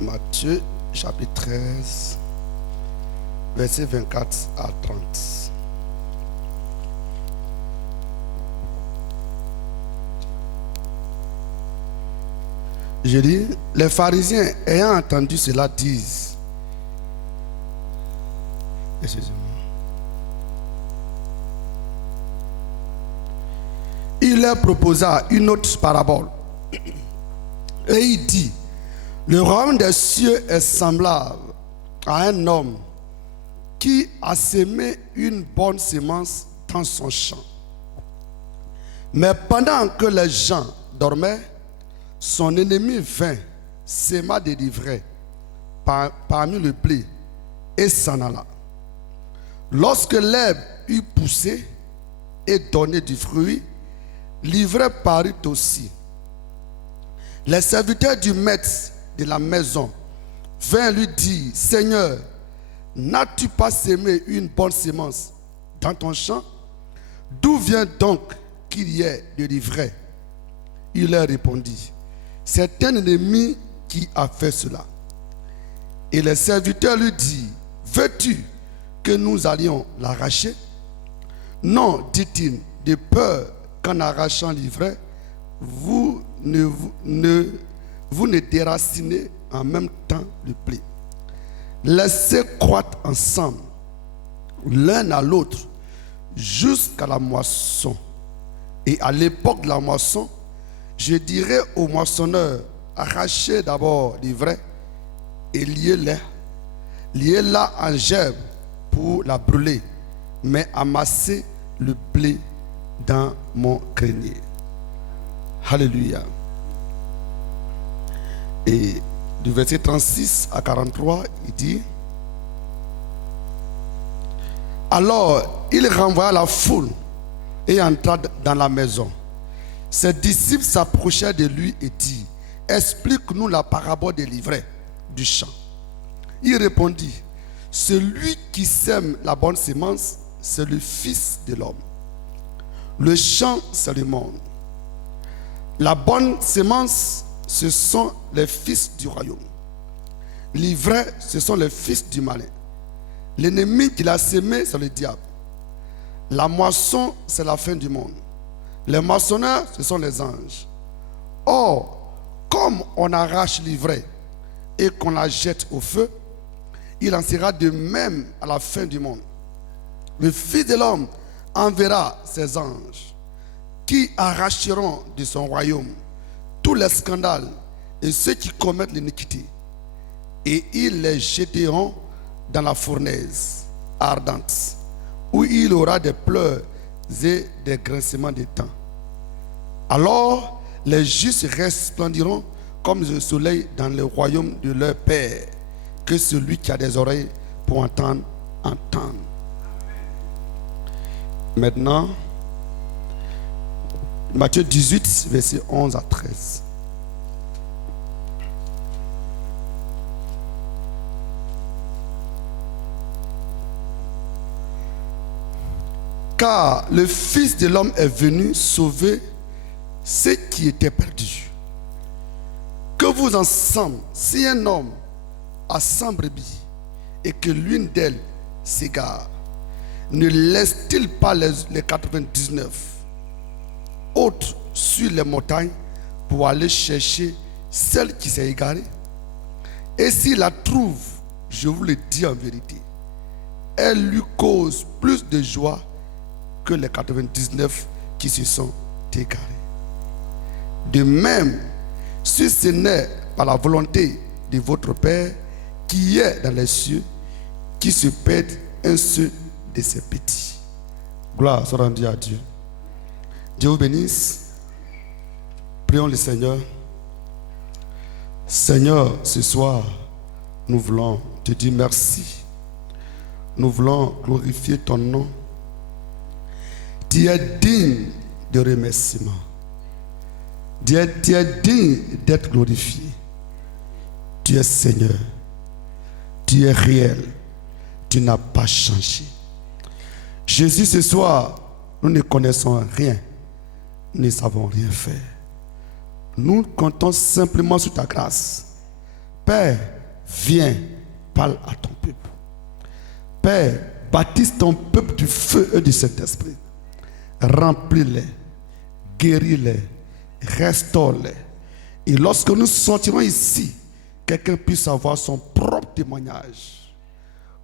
Matthieu chapitre 13, versets 24 à 30. Je dis, les pharisiens ayant entendu cela disent, excusez-moi, il leur proposa une autre parabole et il dit, le royaume des cieux est semblable à un homme qui a sémé une bonne semence dans son champ. Mais pendant que les gens dormaient, son ennemi vint, sema des livrets parmi le blé et s'en alla. Lorsque l'herbe eut poussé et donné du fruit, l'ivraie parut aussi. Les serviteurs du maître de la maison vinrent lui dire, Seigneur, n'as-tu pas sémé une bonne semence dans ton champ? D'où vient donc qu'il y ait de l'ivraie? Il leur répondit, c'est un ennemi qui a fait cela. Et les serviteurs lui dirent, veux-tu que nous allions l'arracher? Non, dit-il, de peur qu'en arrachant l'ivraie, vous ne déracinez en même temps le blé. Laissez croître ensemble, l'un à l'autre, jusqu'à la moisson. Et à l'époque de la moisson, je dirai aux moissonneurs, arrachez d'abord l'ivraie et liez-la en gerbe pour la brûler, mais amassez le blé dans mon grenier. Alléluia. Et du verset 36 à 43, il dit, alors il renvoya la foule et entra dans la maison. Ses disciples s'approchèrent de lui et dirent, explique-nous la parabole de l'ivraie du champ. Il répondit, celui qui sème la bonne semence, c'est le Fils de l'homme. Le champ, c'est le monde. La bonne semence, ce sont les fils du royaume. L'ivraie, ce sont les fils du malin. L'ennemi qui l'a sémé, c'est le diable. La moisson, c'est la fin du monde. Les moissonneurs, ce sont les anges. Or, comme on arrache l'ivraie et qu'on la jette au feu, il en sera de même à la fin du monde. Le Fils de l'homme enverra ses anges qui arracheront de son royaume tous les scandales et ceux qui commettent l'iniquité. Et ils les jetteront dans la fournaise ardente, où il y aura des pleurs et des grincements de dents. Alors les justes resplendiront comme le soleil dans le royaume de leur Père. Que celui qui a des oreilles pour entendre, entende. Maintenant, Matthieu 18, versets 11 à 13. Car le Fils de l'homme est venu sauver ceux qui étaient perdus. Que vous ensemble, si un homme a 100 brebis et que l'une d'elles s'égare, ne laisse-t-il pas les 99 autres sur les montagnes pour aller chercher celle qui s'est égarée? Et s'il la trouve, je vous le dis en vérité, elle lui cause plus de joie que les 99 qui se sont égarés. De même, si ce n'est pas la volonté de votre Père qui est dans les cieux, qui se perd un seul de ses petits. Gloire soit rendue à Dieu. Dieu vous bénisse. Prions le Seigneur. Seigneur, ce soir, nous voulons te dire merci. Nous voulons glorifier ton nom. Tu es digne de remerciement. Tu es digne d'être glorifié. Tu es Seigneur. Tu es réel. Tu n'as pas changé. Jésus, ce soir, nous ne connaissons rien. Nous ne savons rien faire. Nous comptons simplement sur ta grâce. Père, viens, parle à ton peuple. Père, baptise ton peuple du feu et du Saint-Esprit. Remplis-les, guéris-les, restaure-les. Et lorsque nous sortirons ici, quelqu'un puisse avoir son propre témoignage.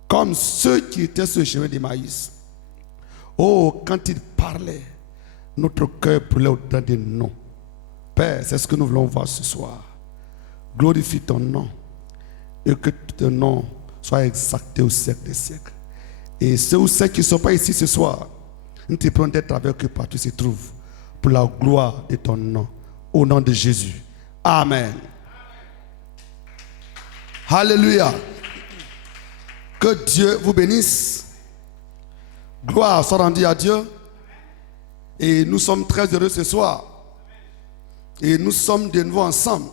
Comme ceux qui étaient sur le chemin d'Emmaüs. Oh, quand ils parlaient, notre cœur brûlait au-dedans des noms. Père, c'est ce que nous voulons voir ce soir. Glorifie ton nom et que ton nom soit exalté au siècle des siècles. Et ceux ou celles qui ne sont pas ici ce soir, nous te prions d'être avec eux partout où ils se trouvent pour la gloire de ton nom. Au nom de Jésus. Amen. Alléluia. Que Dieu vous bénisse. Gloire soit rendue à Dieu. Et nous sommes très heureux ce soir. Et nous sommes de nouveau ensemble.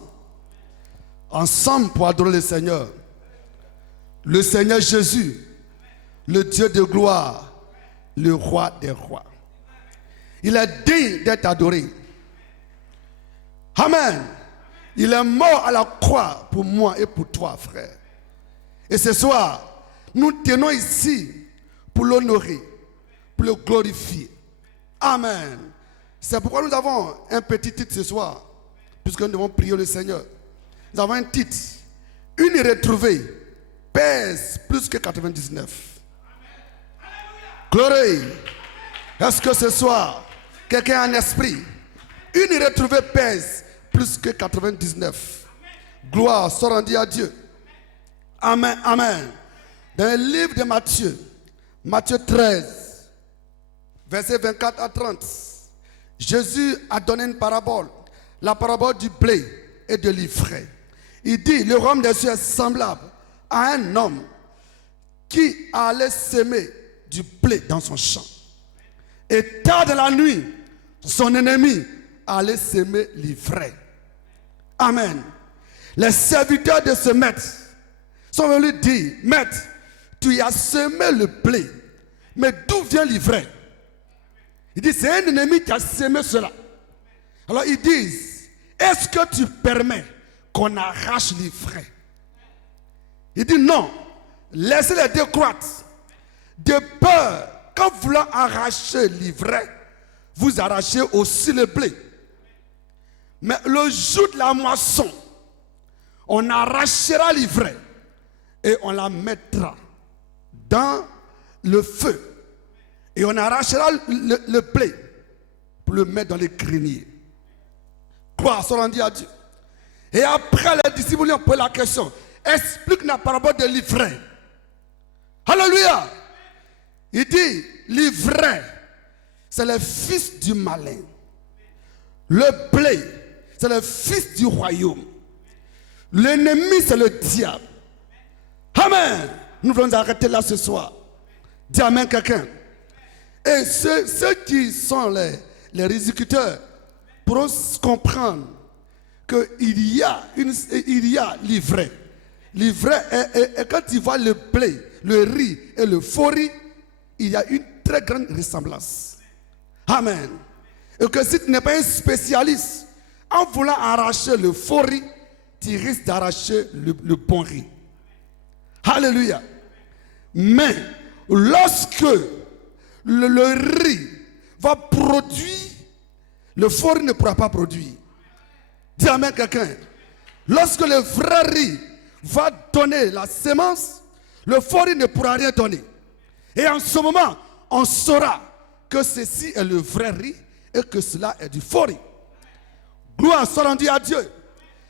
Ensemble pour adorer le Seigneur. Le Seigneur Jésus, le Dieu de gloire, le roi des rois. Il est digne d'être adoré. Amen. Il est mort à la croix pour moi et pour toi, frère. Et ce soir, nous tenons ici pour l'honorer, pour le glorifier. Amen. C'est pourquoi nous avons un petit titre ce soir, puisque nous devons prier le Seigneur. Nous avons un titre. Une retrouvée pèse plus que 99. Gloire. Est-ce que ce soir, quelqu'un a un esprit? Une retrouvée pèse plus que 99. Gloire soit rendue à Dieu. Amen, amen. Dans le livre de Matthieu, Matthieu 13, versets 24 à 30, Jésus a donné une parabole, la parabole du blé et de l'ivraie. Il dit, le royaume des cieux est semblable à un homme qui allait semer du blé dans son champ. Et tard de la nuit, son ennemi allait semer l'ivraie. Amen. Les serviteurs de ce maître sont venus dire, maître, tu as semé le blé, mais d'où vient l'ivraie? Il dit, c'est un ennemi qui a semé cela. Alors ils disent, est-ce que tu permets qu'on arrache l'ivraie? Il dit non, laissez-les décroître. De peur, quand vous voulez arracher l'ivraie, vous arrachez aussi le blé. Mais le jour de la moisson, on arrachera l'ivraie et on la mettra dans le feu. Et on arrachera le blé pour le mettre dans les greniers. Gloire soit rendue à Dieu. Et après, les disciples lui ont posé la question. Explique la parabole de l'ivraie. Alléluia. Il dit, l'ivraie, c'est le fils du malin. Le blé, c'est le fils du royaume. L'ennemi, c'est le diable. Amen. Nous voulons arrêter là ce soir. Dis amen quelqu'un. Et ceux qui sont les ridiculeurs pourront comprendre qu'il y a l'ivraie. L'ivraie, et quand tu vois le blé, le riz et le faux riz, il y a une très grande ressemblance. Amen. Et que si tu n'es pas un spécialiste, en voulant arracher le faux riz, tu risques d'arracher le bon riz. Alléluia. Mais lorsque le riz va produire, le faux riz ne pourra pas produire. Dis amen quelqu'un. Lorsque le vrai riz va donner la sémence, le faux riz ne pourra rien donner. Et en ce moment, on saura que ceci est le vrai riz et que cela est du faux riz. Gloire soit rendue à Dieu.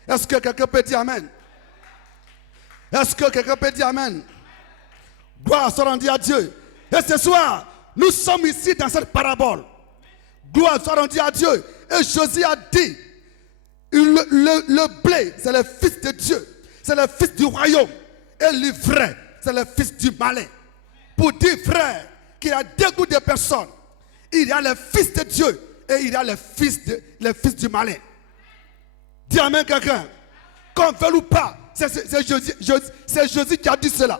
Est-ce que quelqu'un peut dire amen? Est-ce que quelqu'un peut dire amen? Gloire soit rendue à Dieu. Et ce soir, nous sommes ici dans cette parabole. Gloire soit rendue à Dieu. Et Jésus a dit, le blé, c'est le fils de Dieu. C'est le fils du royaume. Et l'ivraie, c'est le fils du malin. Pour dire, frère, qu'il y a deux groupes de personnes. Il y a le fils de Dieu et il y a le fils du malin. Dis amen quelqu'un. Qu'on veuille ou pas, c'est Jésus qui a dit cela.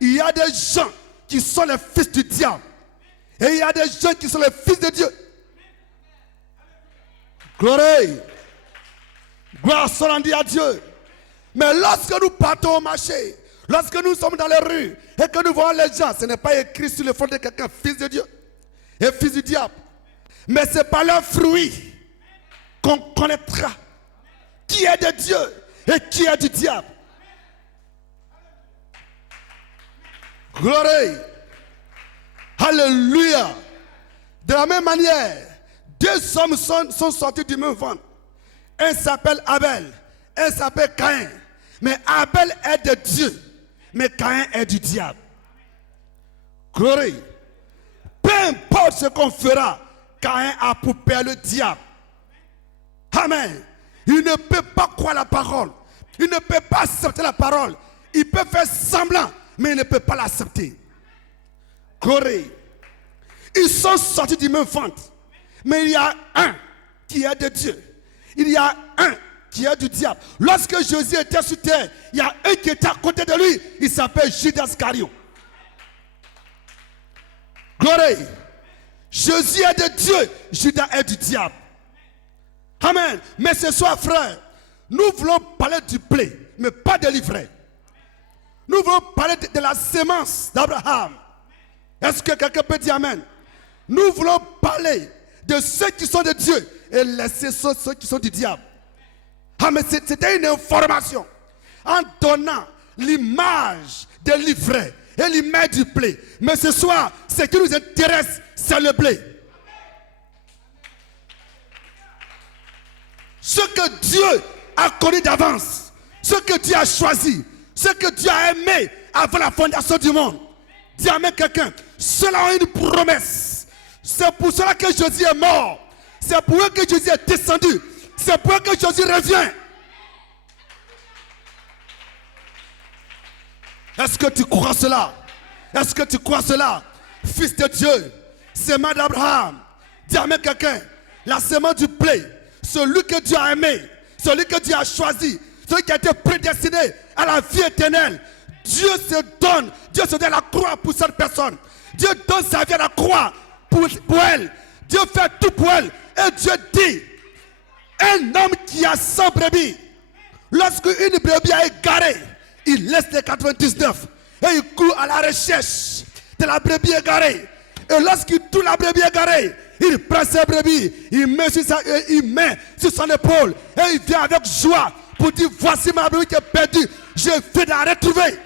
Il y a des gens qui sont les fils du diable. Et il y a des gens qui sont les fils de Dieu. Gloire. Gloire soit rendue à Dieu. Mais lorsque nous partons au marché, lorsque nous sommes dans les rues et que nous voyons les gens, ce n'est pas écrit sur le front de quelqu'un, fils de Dieu et fils du diable. Mais c'est par leurs fruits qu'on connaîtra qui est de Dieu et qui est du diable. Gloire. Alléluia. De la même manière, deux hommes sont sortis du même ventre. Un s'appelle Abel, un s'appelle Caïn. Mais Abel est de Dieu, mais Caïn est du diable. Gloire. Peu importe ce qu'on fera, Caïn a pour père le diable. Amen. Il ne peut pas croire la parole. Il ne peut pas accepter la parole. Il peut faire semblant, mais il ne peut pas l'accepter. Gloire. Ils sont sortis du même ventre. Mais il y a un qui est de Dieu. Il y a un qui est du diable. Lorsque Jésus était sur terre, il y a un qui était à côté de lui. Il s'appelle Judas Iscariot. Gloire. Jésus est de Dieu. Judas est du diable. Amen. Mais ce soir, frère, nous voulons parler du blé, mais pas de l'ivraie. Nous voulons parler de la sémence d'Abraham. Est-ce que quelqu'un peut dire amen? Nous voulons parler de ceux qui sont de Dieu et laisser ceux qui sont du diable. Ah, mais c'était une information en donnant l'image de l'ivraie et l'image du blé. Mais ce soir, ce qui nous intéresse, c'est le blé. Ce que Dieu a connu d'avance, ce que Dieu a choisi, ce que Dieu a aimé avant la fondation du monde. Dis amen quelqu'un. Cela a une promesse. C'est pour cela que Jésus est mort. C'est pour eux que Jésus est descendu. C'est pour eux que Jésus revient. Est-ce que tu crois cela? Est-ce que tu crois cela? Fils de Dieu, sémence d'Abraham. Dis amen quelqu'un. La sémence du blé. Celui que Dieu a aimé, celui que Dieu a choisi, celui qui a été prédestiné à la vie éternelle. Dieu se donne à la croix pour cette personne. Dieu donne sa vie à la croix pour elle. Dieu fait tout pour elle. Et Dieu dit, un homme qui a 100 brebis, lorsqu'une brebis est égarée, il laisse les 99 et il court à la recherche de la brebis égarée. Et lorsqu'il trouve la brebis égarée, il prend sa brebis, il met sur son épaule et il vient avec joie pour dire, voici ma brebis qui est perdue, je vais la retrouver.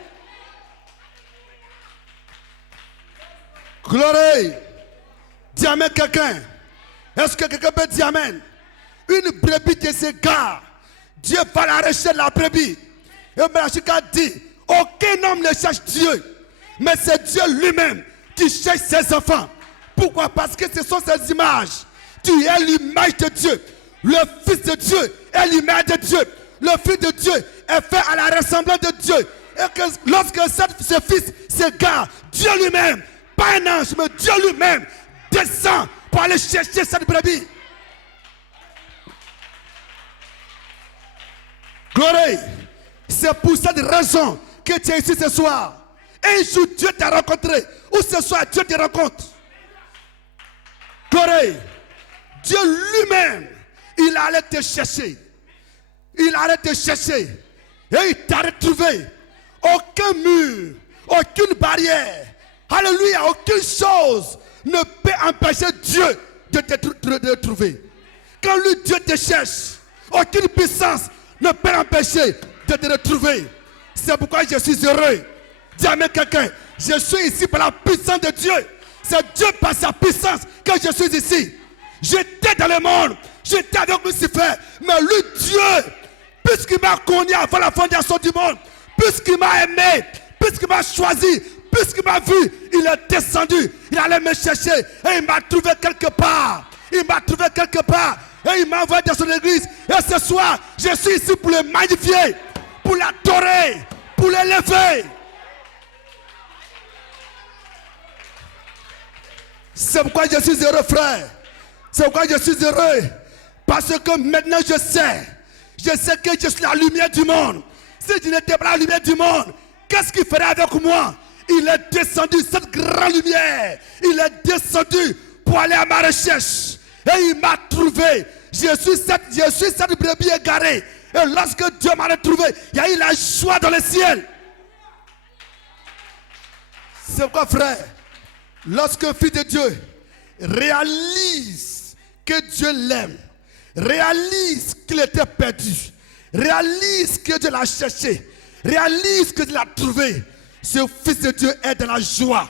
Gloire. Dis amen quelqu'un. Est-ce que quelqu'un peut dire amen? Une brebis qui s'égare, Dieu va la rechercher la brebis. Et Melachika dit, aucun homme ne cherche Dieu, mais c'est Dieu lui-même qui cherche ses enfants. Pourquoi? Parce que ce sont ces images. Tu es l'image de Dieu. Le Fils de Dieu est l'image de Dieu. Le Fils de Dieu est fait à la ressemblance de Dieu. Et que lorsque ce Fils s'égare, Dieu lui-même, pas un ange, mais Dieu lui-même, descend pour aller chercher cette brebis. Gloire. C'est pour cette raison que tu es ici ce soir. Un jour Dieu t'a rencontré, ou ce soir Dieu te rencontre. Gloire. Dieu lui-même, il allait te chercher. Il allait te chercher. Et il t'a retrouvé. Aucun mur, aucune barrière, alléluia, aucune chose ne peut empêcher Dieu de te trouver. Quand lui, Dieu te cherche, aucune puissance ne peut empêcher de te retrouver. C'est pourquoi je suis heureux. Dis amen quelqu'un. Je suis ici par la puissance de Dieu. C'est Dieu par sa puissance que je suis ici. J'étais dans le monde. J'étais avec Lucifer. Mais lui, Dieu, puisqu'il m'a connu avant la fondation du monde, puisqu'il m'a aimé, puisqu'il m'a choisi, puisqu'il m'a vu, il est descendu. Il allait me chercher et il m'a trouvé quelque part. Il m'a trouvé quelque part. Et il m'a envoyé dans son église. Et ce soir, je suis ici pour le magnifier, pour l'adorer, pour l'élever. C'est pourquoi je suis heureux, frère. C'est pourquoi je suis heureux. Parce que maintenant je sais que je suis la lumière du monde. Si je n'étais pas la lumière du monde, qu'est-ce qu'il ferait avec moi? Il est descendu, cette grande lumière. Il est descendu pour aller à ma recherche. Et il m'a trouvé. Je suis cette brebis égarée. Et lorsque Dieu m'a retrouvé, il y a eu la joie dans le ciel. C'est pourquoi, frère, lorsque un fils de Dieu réalise que Dieu l'aime, réalise qu'il était perdu, réalise que Dieu l'a cherché, réalise que Dieu l'a trouvé, ce fils de Dieu est dans la joie.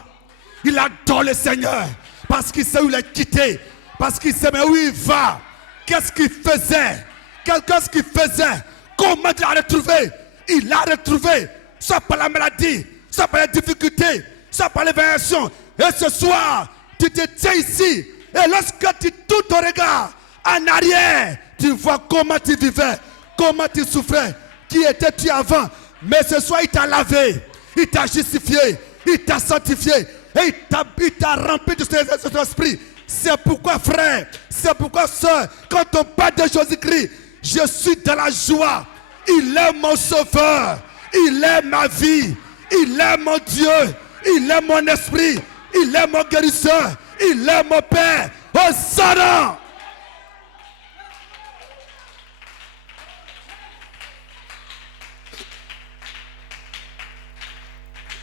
Il adore le Seigneur parce qu'il sait où il est quitté, parce qu'il sait où il va. Qu'est-ce qu'il faisait? Qu'est-ce qu'il faisait? Comment il l'a retrouvé? Il l'a retrouvé, soit par la maladie, soit par les difficultés, soit par les variations. Et ce soir, tu te tiens ici. Et lorsque tu tournes ton regard en arrière, tu vois comment tu vivais, comment tu souffrais, qui étais-tu avant. Mais ce soir, il t'a lavé, il t'a justifié, il t'a sanctifié, et il t'a rempli de son esprit. C'est pourquoi, frère, c'est pourquoi, soeur, quand on parle de Jésus-Christ, je suis dans la joie. Il est mon sauveur, il est ma vie, il est mon Dieu, il est mon esprit, il est mon guérisseur, il est mon Père. Hosanna!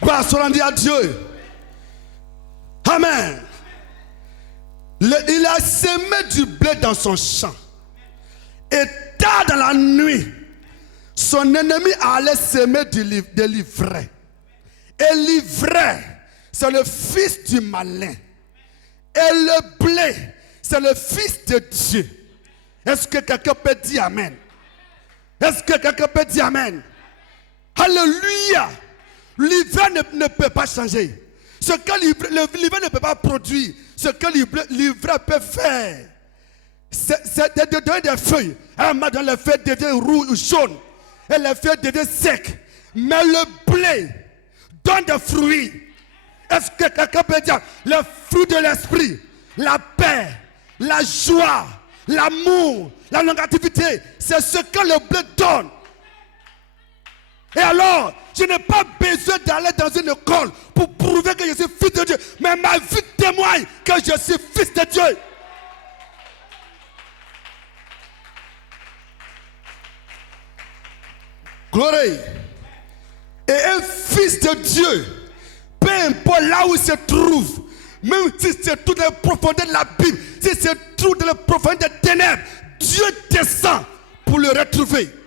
Gloire soit rendue à Dieu. Amen. Il a semé du blé dans son champ. Et tard dans la nuit, son ennemi allait semer de l'ivraie. Et l'ivraie, c'est le fils du malin. Et le blé, c'est le fils de Dieu. Est-ce que quelqu'un peut dire amen? Est-ce que quelqu'un peut dire amen? Alléluia! L'hiver ne peut pas changer. Ce que l'hiver ne peut pas produire, ce que l'hiver peut faire, c'est de donner des feuilles. Un moment donné, les feuilles deviennent rouges ou jaunes. Et les feuilles deviennent secs. Mais le blé donne des fruits. Est-ce que quelqu'un peut dire le fruit de l'esprit, la paix, la joie, l'amour, la longévité, c'est ce que le blé donne. Et alors, je n'ai pas besoin d'aller dans une école pour prouver que je suis fils de Dieu. Mais ma vie témoigne que je suis fils de Dieu. Gloire. Et un fils de Dieu, peu importe là où il se trouve, même si c'est tout dans les profondeurs de la Bible, si c'est tout dans les profondeurs des ténèbres, Dieu descend pour le retrouver.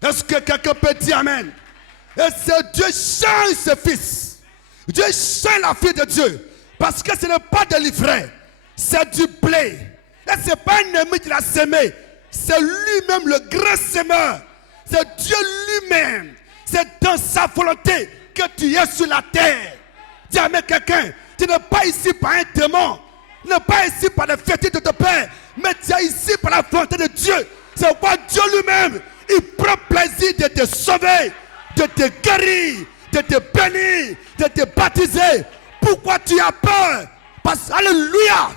Est-ce que quelqu'un peut dire amen? Et c'est Dieu change ce fils. Dieu change la fille de Dieu. Parce que ce n'est pas de l'ivraie, c'est du blé. Et ce n'est pas un ennemi qui l'a semé. C'est lui-même le grand semeur. C'est Dieu lui-même. C'est dans sa volonté que tu es sur la terre. Dis amen quelqu'un. Tu n'es pas ici par un démon. Tu n'es pas ici par les fétiches de ton père. Mais tu es ici par la volonté de Dieu. C'est pourquoi Dieu lui-même, il prend plaisir de te sauver, de te guérir, de te bénir, de te baptiser. Pourquoi tu as peur? Parce alléluia.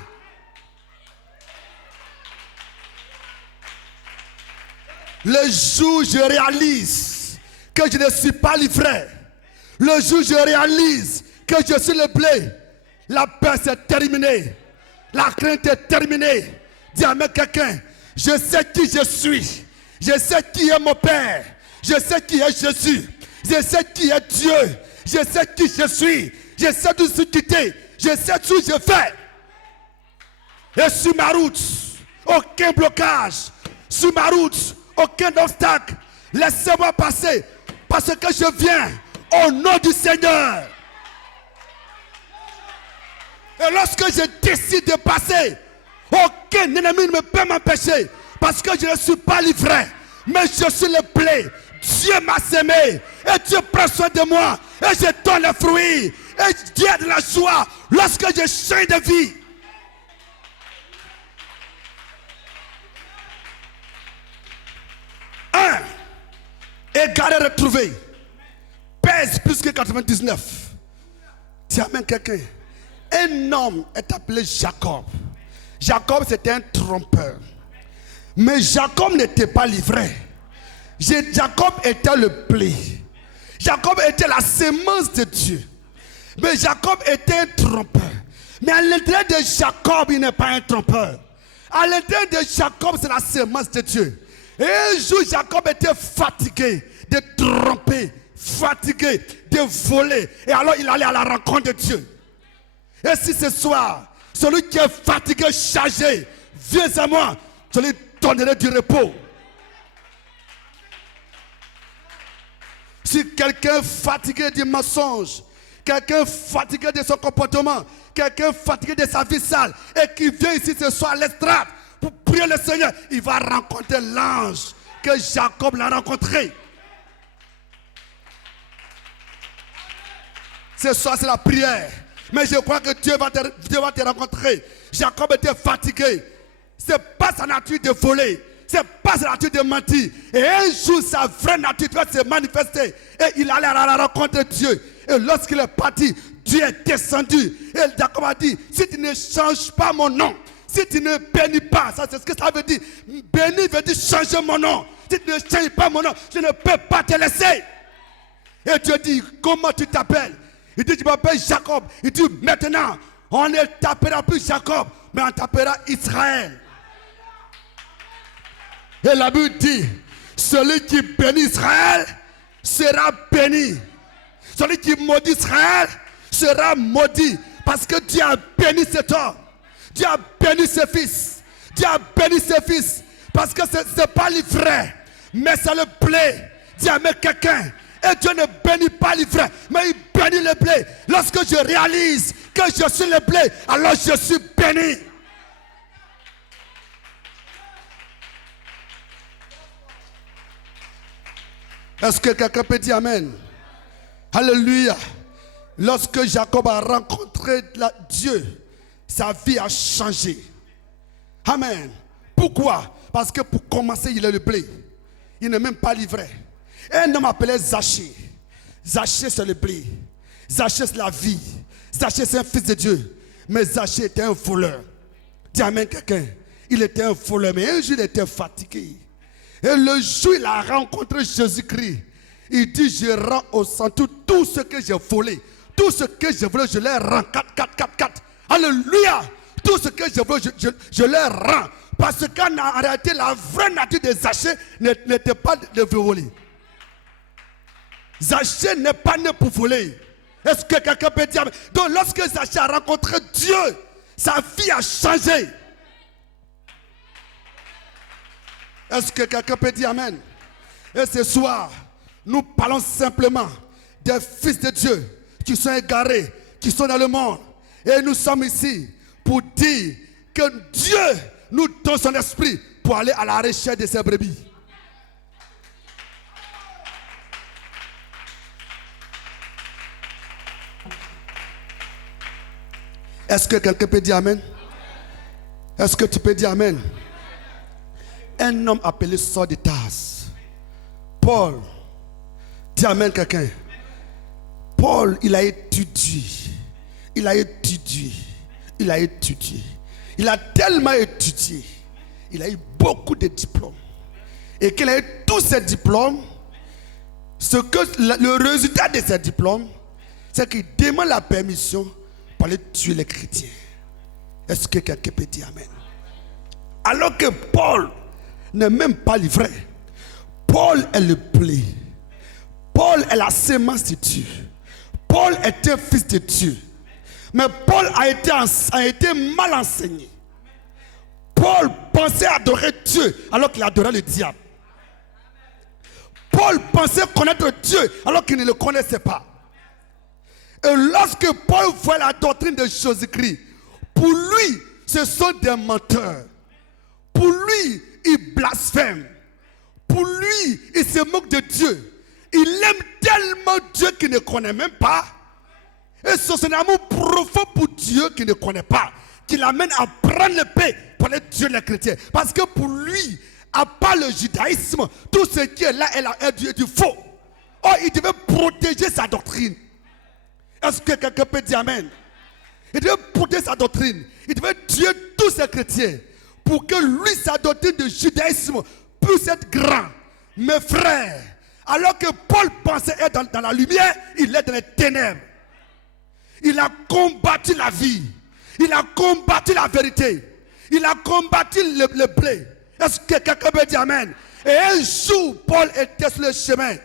Le jour où je réalise que je ne suis pas livré, le jour où je réalise que je suis le blé, la peur c'est terminée, la crainte est terminée. Dis à quelqu'un, je sais qui je suis, je sais qui est mon Père, je sais qui est Jésus, je sais qui est Dieu, je sais qui je suis, je sais d'où je suis quitté, je sais d'où je vais. Et sur ma route, aucun blocage, sur ma route, aucun obstacle. Laissez-moi passer parce que je viens au nom du Seigneur. Et lorsque je décide de passer, aucun ennemi ne peut m'empêcher parce que je ne suis pas livré, mais je suis le blé. Dieu m'a semé et Dieu prend soin de moi et je donne les fruits et Dieu a de la joie lorsque je change de vie. Égaré, retrouvé, pèse plus que 99. Tiens, même quelqu'un. Un homme est appelé Jacob. Jacob, c'était un trompeur. Mais Jacob n'était pas livré. Jacob était le blé. Jacob était la sémence de Dieu. Mais Jacob était un trompeur. Mais à l'intérieur de Jacob, il n'est pas un trompeur. À l'intérieur de Jacob, c'est la semence de Dieu. Et un jour, Jacob était fatigué de tromper, fatigué de voler. Et alors, il allait à la rencontre de Dieu. Et si ce soir, celui qui est fatigué, chargé, viens à moi, je lui donnerai du repos. Si quelqu'un est fatigué du mensonge, quelqu'un fatigué de son comportement, quelqu'un fatigué de sa vie sale, et qui vient ici ce soir à l'estrade pour prier le Seigneur, il va rencontrer l'ange que Jacob l'a rencontré. Ce soir, c'est la prière. Mais je crois que Dieu va te rencontrer. Jacob était fatigué. Ce n'est pas sa nature de voler. Ce n'est pas sa nature de mentir. Et un jour, sa vraie nature doit se manifester. Et il allait à la rencontre de Dieu. Et lorsqu'il est parti, Dieu est descendu. Et Jacob a dit, si tu ne changes pas mon nom, si tu ne bénis pas, ça c'est ce que ça veut dire. Bénis veut dire changer mon nom. Si tu ne changes pas mon nom, je ne peux pas te laisser. Et Dieu dit, comment tu t'appelles? Il dit, tu m'appelles Jacob. Il dit, maintenant, on ne t'appellera plus Jacob, mais on t'appellera Israël. Et la Bible dit, celui qui bénit Israël sera béni. Celui qui maudit Israël sera maudit. Parce que Dieu a béni cet homme. Dieu a béni ses fils. Dieu a béni ses fils. Parce que ce n'est pas l'ivraie, mais c'est le blé. Dieu a mis quelqu'un. Et Dieu ne bénit pas l'ivraie, mais il bénit le blé. Lorsque je réalise que je suis le blé, alors je suis béni. Est-ce que quelqu'un peut dire Amen? Alléluia. Lorsque Jacob a rencontré Dieu, sa vie a changé. Amen. Pourquoi? Parce que pour commencer, il est le blé. Il n'est même pas livré. Un homme appelé Zachée. Zachée, c'est le blé. Zachée, c'est la vie. Zachée, c'est un fils de Dieu. Mais Zachée était un voleur. Dis Amen quelqu'un. Il était un voleur, mais un jour, il était fatigué. Et le jour, il a rencontré Jésus-Christ. Il dit, je rends au centre tout ce que j'ai volé. Tout ce que j'ai volé, je les rends. 4. Alléluia. Tout ce que j'ai volé, je les rends. Parce qu'en réalité, la vraie nature de Zachée n'était pas de voler. Zachée n'est pas né pour voler. Est-ce que quelqu'un peut dire? Donc lorsque Zachée a rencontré Dieu, sa vie a changé. Est-ce que quelqu'un peut dire Amen? Et ce soir, nous parlons simplement des fils de Dieu qui sont égarés, qui sont dans le monde. Et nous sommes ici pour dire que Dieu nous donne son esprit pour aller à la recherche de ses brebis. Est-ce que quelqu'un peut dire Amen? Est-ce que tu peux dire Amen? Un homme appelé Saul de Tarse. Paul. Dis Amen quelqu'un. Paul, il a étudié. Il a étudié. Il a étudié. Il a tellement étudié. Il a eu beaucoup de diplômes. Et qu'il a eu tous ces diplômes, le résultat de ces diplômes, c'est qu'il demande la permission pour aller tuer les chrétiens. Est-ce que quelqu'un peut dire Amen? Alors que Paul n'est même pas livré. Paul est le blé. Paul est la semence de Dieu. Paul est un fils de Dieu. Mais Paul a été mal enseigné. Paul pensait adorer Dieu alors qu'il adorait le diable. Paul pensait connaître Dieu alors qu'il ne le connaissait pas. Et lorsque Paul voit la doctrine de Jésus-Christ, pour lui, ce sont des menteurs. Pour lui, il blasphème. Pour lui, il se moque de Dieu. Il aime tellement Dieu qu'il ne connaît même pas. Et c'est son amour profond pour Dieu qu'il ne connaît pas, qui l'amène à prendre le paix pour les dieux les chrétiens. Parce que pour lui, à part le judaïsme, tout ce qui est là est du faux. Or, il devait protéger sa doctrine. Est-ce que quelqu'un peut dire Amen? Il devait protéger sa doctrine. Il devait tuer tous ces chrétiens pour que lui, sa doctrine de judaïsme puisse être grand. Mes frères, alors que Paul pensait être dans la lumière, il est dans les ténèbres. Il a combattu la vie. Il a combattu la vérité. Il a combattu le blé. Est-ce que quelqu'un peut dire amen? Et un jour, Paul était sur le chemin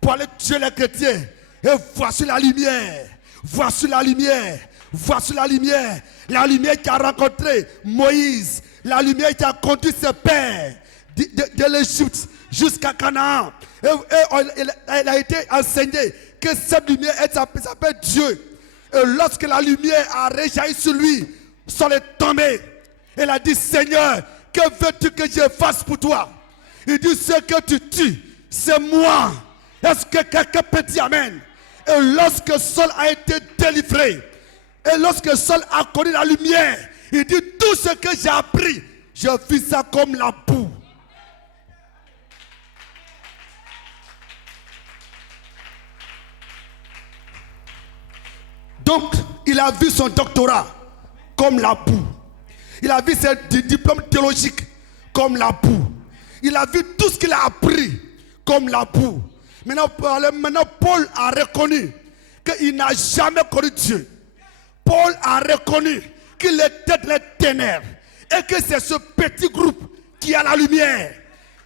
pour aller tuer les chrétiens. Et voici la lumière. Voici la lumière. Voici la lumière. La lumière qui a rencontré Moïse. La lumière qui a conduit ses pères de l'Égypte jusqu'à Canaan. Et elle a été enseignée que cette lumière, elle s'appelle Dieu. Et lorsque la lumière a réjailli sur lui, son est tombé. Elle a dit, Seigneur, que veux-tu que je fasse pour toi? Il dit, ce que tu tues, c'est moi. Est-ce que quelqu'un peut dire amen? Et lorsque Saul a été délivré, et lorsque Saul a connu la lumière, il dit, tout ce que j'ai appris, je vis ça comme la boue. Donc, il a vu son doctorat comme la boue. Il a vu ses diplômes théologiques comme la boue. Il a vu tout ce qu'il a appris comme la boue. Maintenant, Paul a reconnu qu'il n'a jamais connu Dieu. Paul a reconnu qu'il était dans les ténèbres et que c'est ce petit groupe qui a la lumière.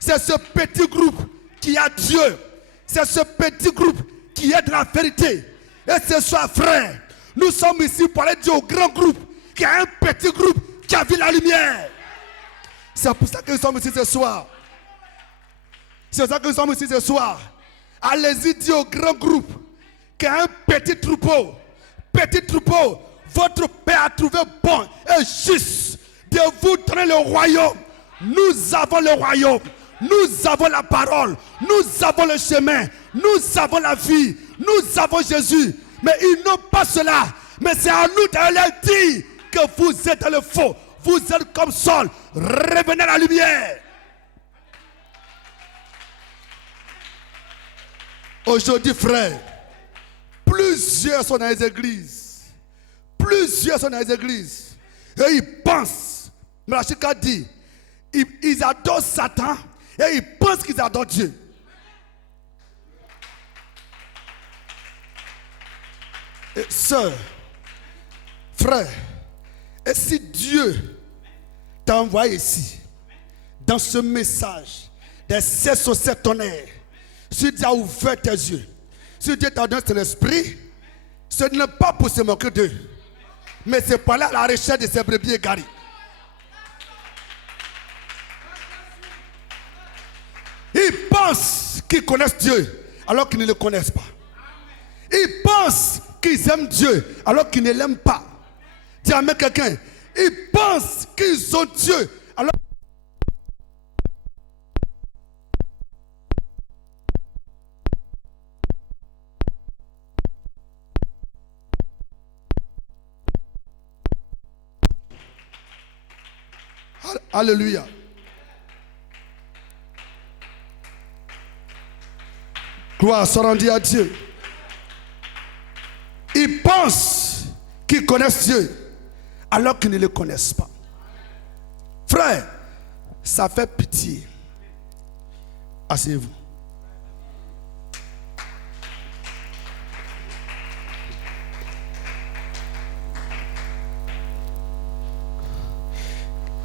C'est ce petit groupe qui a Dieu. C'est ce petit groupe qui est de la vérité. Et ce soir, frère, nous sommes ici pour aller dire au grand groupe qu'il y a un petit groupe qui a vu la lumière. C'est pour ça que nous sommes ici ce soir. C'est pour ça que nous sommes ici ce soir. Allez-y dire au grand groupe qu'il y a un petit troupeau. Petit troupeau, votre Père a trouvé bon et juste de vous donner le royaume. Nous avons le royaume. Nous avons la parole. Nous avons le chemin. Nous avons la vie. Nous avons Jésus. Mais ils n'ont pas cela. Mais c'est à nous de leur dire que vous êtes dans le faux. Vous êtes comme Saul. Revenez à la lumière. Aujourd'hui, frère, plusieurs sont dans les églises. Plusieurs sont dans les églises. Et ils pensent, Mlachika dit, ils adorent Satan et ils pensent qu'ils adorent Dieu. Et sœur, frère, et si Dieu t'a envoyé ici, dans ce message, des 7 sur 7 tonnerres, si Dieu a ouvert tes yeux, si Dieu t'a donné son esprit, ce n'est pas pour se moquer d'eux, mais c'est pour aller à la recherche de ses brebis égarées. Ils pensent qu'ils connaissent Dieu alors qu'ils ne le connaissent pas. Ils pensent qu'ils aiment Dieu alors qu'ils ne l'aiment pas. Dis à quelqu'un, ils pensent qu'ils ont Dieu alors Alléluia. Gloire soit rendue à Dieu. Ils pensent qu'ils connaissent Dieu alors qu'ils ne le connaissent pas. Frère, ça fait pitié. Asseyez-vous.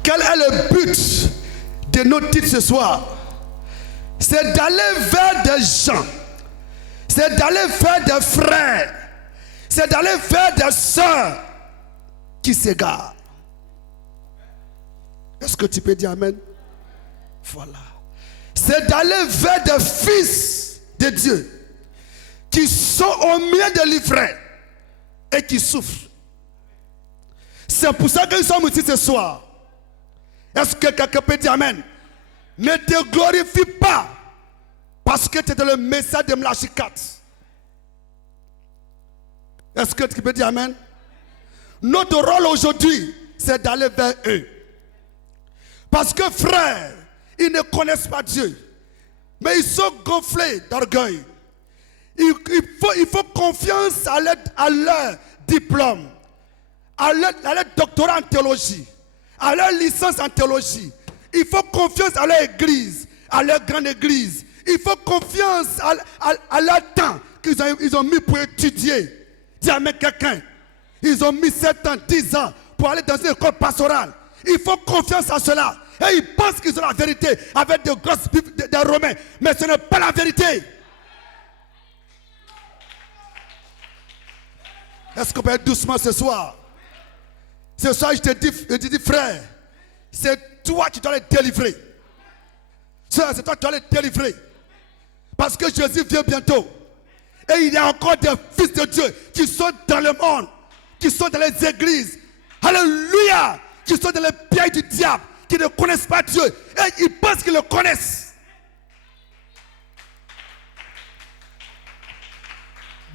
Quel est le but de nos titres ce soir? C'est d'aller vers des gens. C'est d'aller vers des frères. C'est d'aller vers des sœurs qui s'égarent. Est-ce que tu peux dire amen? Voilà. C'est d'aller vers des fils de Dieu qui sont au milieu de l'ivraie et qui souffrent. C'est pour ça que nous sommes ici ce soir. Est-ce que quelqu'un peut dire amen? Ne te glorifie pas parce que tu es dans le message de Mlachikat. Est-ce que tu peux dire amen? Notre rôle aujourd'hui, c'est d'aller vers eux. Parce que frères, ils ne connaissent pas Dieu. Mais ils sont gonflés d'orgueil. Il faut confiance à leur diplôme, à leur doctorat en théologie, à leur licence en théologie. Il faut confiance à leur église, à leur grande église. Il faut confiance à leur temps qu'ils ont mis pour étudier. Dis à quelqu'un, ils ont mis 7 ans, 10 ans pour aller dans une école pastorale. Ils font confiance à cela. Et ils pensent qu'ils ont la vérité avec de grosses Bibles des Romains. Mais ce n'est pas la vérité. Est-ce qu'on peut être doucement ce soir? Ce soir, je te dis, frère, c'est toi qui dois les délivrer. C'est toi qui dois les délivrer. Parce que Jésus vient bientôt. Et il y a encore des fils de Dieu qui sont dans le monde, qui sont dans les églises. Alléluia! Qui sont dans les pieds du diable, qui ne connaissent pas Dieu. Et ils pensent qu'ils le connaissent.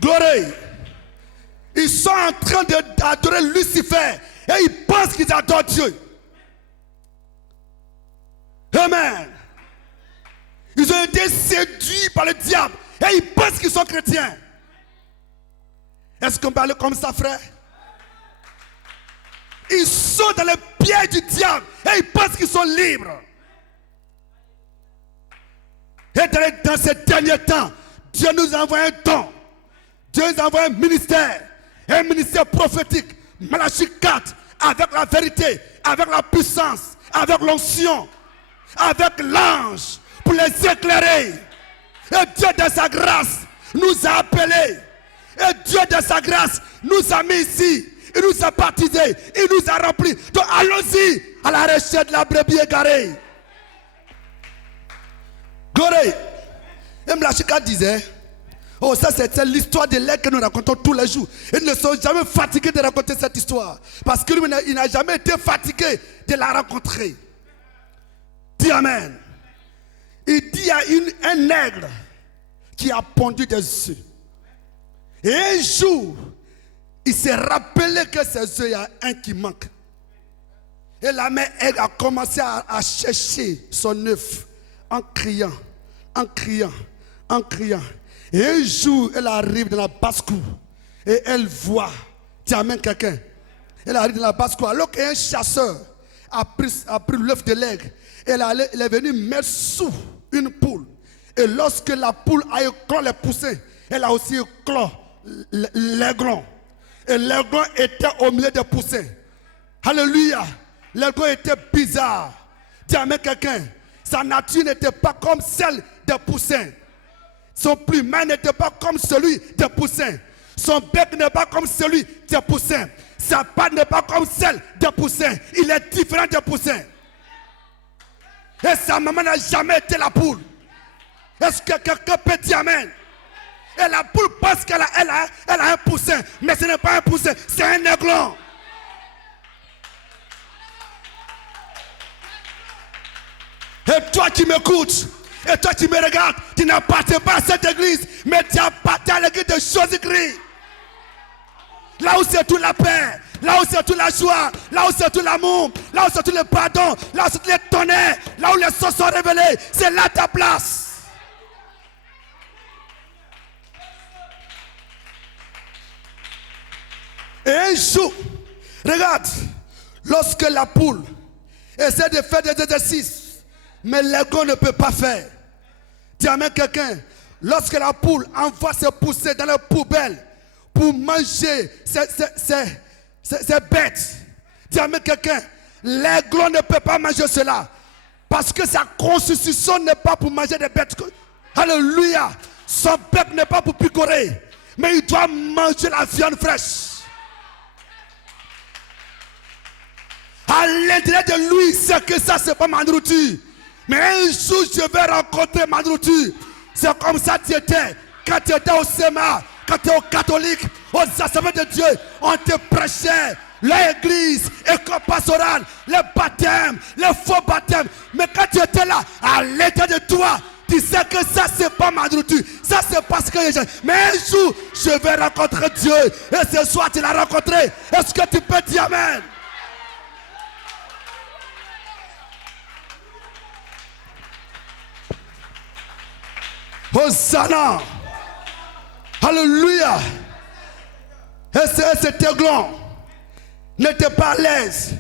Gloire! Ils sont en train d'adorer Lucifer. Et ils pensent qu'ils adorent Dieu. Amen. Ils ont été séduits par le diable. Et ils pensent qu'ils sont chrétiens. Est-ce qu'on parle comme ça, frère? Ils sont dans les pieds du diable. Et ils pensent qu'ils sont libres. Et dans ces derniers temps, Dieu nous envoie un don. Dieu nous envoie un ministère prophétique. Malachie 4, avec la vérité, avec la puissance, avec l'onction, avec l'ange, pour les éclairer. Et Dieu de sa grâce nous a appelés. Et Dieu de sa grâce nous a mis ici. Il nous a baptisés. Il nous a remplis. Donc allons-y à la recherche de la brebis égarée. Gorée. Et Malachie 4 disait, oh, ça c'est l'histoire de l'aigle que nous racontons tous les jours. Ils ne sont jamais fatigués de raconter cette histoire. Parce qu'il n'a jamais été fatigué de la rencontrer. Dis Amen. Il dit à un aigle qui a pondu des œufs. Et un jour, il s'est rappelé que ces œufs, il y a un qui manque. Et la mère aigle a commencé à chercher son œuf en criant, en criant, en criant. Et un jour, elle arrive dans la basse-cour et elle voit, tu amènes quelqu'un. Elle arrive dans la basse-cour alors qu'un chasseur a pris l'œuf de l'aigle. Elle est venue mettre sous une poule. Et lorsque la poule a éclos les poussins, elle a aussi éclos l'aiglon. Et l'aiglon était au milieu des poussins. Alléluia. L'aiglon était bizarre. Dis amen quelqu'un. Sa nature n'était pas comme celle des poussins. Son plumage n'était pas comme celui des poussins. Son bec n'est pas comme celui des poussins. Sa patte n'est pas comme celle des poussins. Il est différent des poussins. Et sa maman n'a jamais été la poule. Est-ce que quelqu'un peut dire amen? Et la poule pense qu'elle a un poussin. Mais ce n'est pas un poussin, c'est un aiglon. Et toi qui m'écoutes, et toi qui me regardes, tu n'appartiens pas à cette église, mais tu appartiens à l'église de Jésus-Christ. Là où c'est toute la paix, là où c'est toute la joie, là où c'est tout l'amour, là où c'est tout le pardon, là où c'est tous les tonnerres, là où les sons sont révélés, c'est là ta place. Et un jour, regarde, lorsque la poule essaie de faire des exercices, mais l'aiglon ne peut pas faire. Dis amen quelqu'un. Lorsque la poule envoie ses poussées dans la poubelle pour manger ces bêtes, dis amen quelqu'un. L'aiglon ne peut pas manger cela. Parce que sa constitution n'est pas pour manger des bêtes. Alléluia. Son bec n'est pas pour picorer. Mais il doit manger la viande fraîche. À l'intérieur de lui, c'est que ça, c'est pas ma nourriture. Mais un jour, je vais rencontrer ma nourriture. C'est comme ça que tu étais. Quand tu étais au SEMA, quand tu étais au catholique, aux assemblées de Dieu, on te prêchait l'église, école pastorale, les baptêmes, les faux baptêmes. Mais quand tu étais là, à l'intérieur de toi, tu sais que ça, c'est pas ma nourriture. Ça, c'est parce que j'ai. Mais un jour, je vais rencontrer Dieu. Et ce soir, tu l'as rencontré. Est-ce que tu peux dire amen? Hosanna. Alléluia. Et cet aiglon n'était pas à l'aise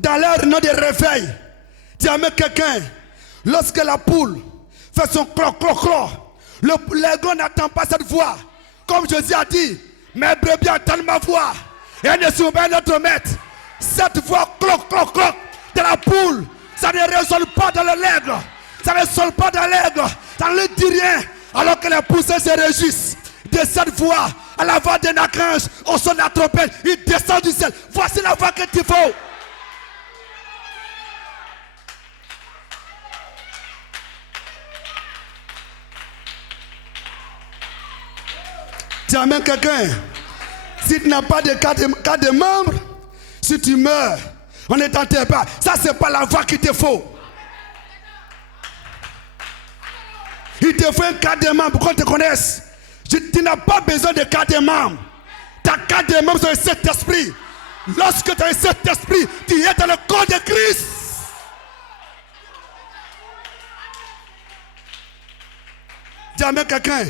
dans leur réunion de réveil. Dis amen quelqu'un. Lorsque la poule fait son cloc, cloc, cloc, l'aiglon n'entend pas cette voix. Comme Jésus a dit, mes brebis entendent ma voix. Et elles ne sont pas notre maître. Cette voix, cloc, cloc, cloc. de la poule, ça ne résonne pas dans le l'aigle. Ça ne sonne pas dans l'aigle. Ça ne lui dit rien. Alors que les poussins se réjouissent de cette voix. À la voix d'un archange, au son de la trompette, il descend du ciel. Voici la voix qu'il faut. Tu amènes quelqu'un. Si tu n'as pas de carte de membre, si tu meurs, on ne t'enterre pas. Ça, c'est pas la voix qu'il te faut. Il te faut un carte de membre pour qu'on te connaisse. Tu n'as pas besoin de carte de membre. Ta carte de membre, c'est le Saint-Esprit. Lorsque tu as le Saint-Esprit, tu es dans le corps de Christ. Dis amen quelqu'un.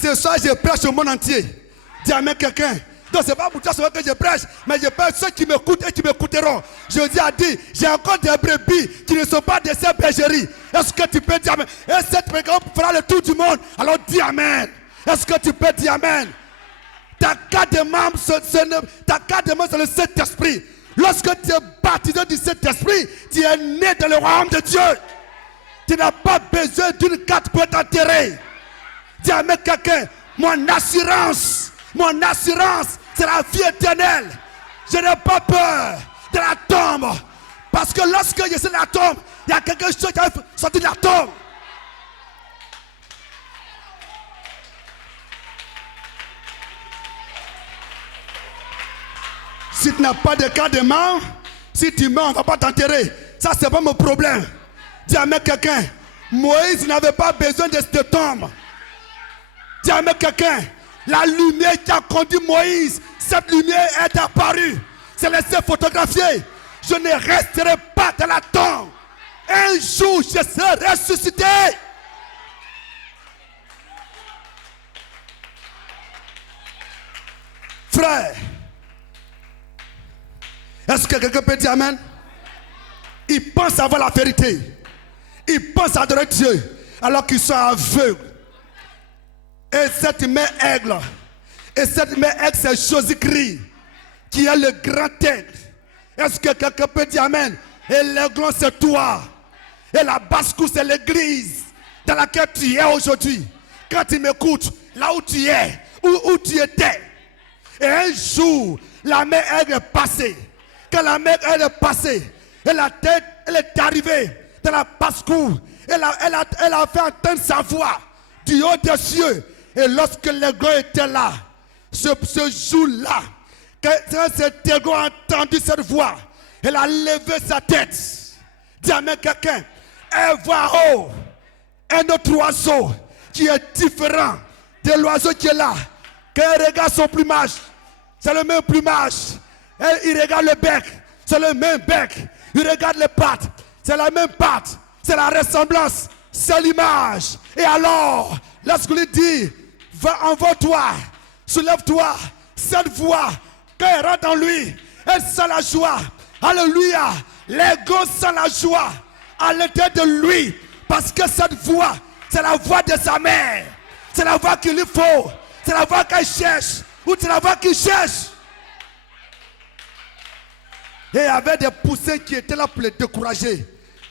Ce soir, je prêche au monde entier. Dis amen quelqu'un. Donc, ce n'est pas pour toi que je prêche, mais je prêche ceux qui m'écoutent et qui m'écouteront. Je dis à dire, j'ai encore des brebis qui ne sont pas de ces bergeries. Est-ce que tu peux dire amen? Et cette prédication fera le tour du monde. Alors dis amen. Est-ce que tu peux dire amen? Ta carte de membre, c'est le Saint-Esprit. Lorsque tu es baptisé du Saint-Esprit, tu es né dans le royaume de Dieu. Tu n'as pas besoin d'une carte pour t'enterrer. Dis amen quelqu'un. Mon assurance, c'est la vie éternelle. Je n'ai pas peur de la tombe. Parce que lorsque je suis dans la tombe, il y a quelque chose qui va sortir de la tombe. Si tu n'as pas de cas de mort, si tu meurs, on ne va pas t'enterrer. Ça, c'est pas mon problème. Dis amen quelqu'un. Moïse n'avait pas besoin de cette tombe. Dis amen quelqu'un. La lumière qui a conduit Moïse, cette lumière est apparue. C'est laissé photographier. Je ne resterai pas dans la tombe. Un jour, je serai ressuscité. Frère, est-ce que quelqu'un peut dire amen? Ils pensent avoir la vérité. Ils pensent adorer Dieu alors qu'ils sont aveugles. Et cette mère aigle, c'est Jésus-Christ qui est le grand aigle. Est-ce que quelqu'un peut dire amen? Et l'aiglon, c'est toi. Et la basse-cour, c'est l'église dans laquelle tu es aujourd'hui. Quand tu m'écoutes, là où tu es, où tu étais. Et un jour, la mère aigle est passée. Quand la mère aigle est passée, elle est arrivée dans la basse-cour. Elle a fait entendre sa voix du haut des cieux. Et lorsque l'aiglon était là, ce jour-là, quand cet aiglon a entendu cette voix, elle a levé sa tête. Dis amen quelqu'un. Elle voit en haut un autre oiseau qui est différent de l'oiseau qui est là. Quand elle regarde son plumage, c'est le même plumage. Il regarde le bec, c'est le même bec. Il regarde les pattes, c'est la même patte. C'est la ressemblance, c'est l'image. Et alors, lorsqu'on lui dit, va, envoie-toi, soulève-toi, cette voix, quand elle rentre en lui, elle sent la joie. Alléluia. L'aiglon sent la joie à l'intérieur de lui. Parce que cette voix, c'est la voix de sa mère. C'est la voix qu'il lui faut. C'est la voix qu'elle cherche. Ou c'est la voix qu'il cherche. Et il y avait des poussins qui étaient là pour les décourager.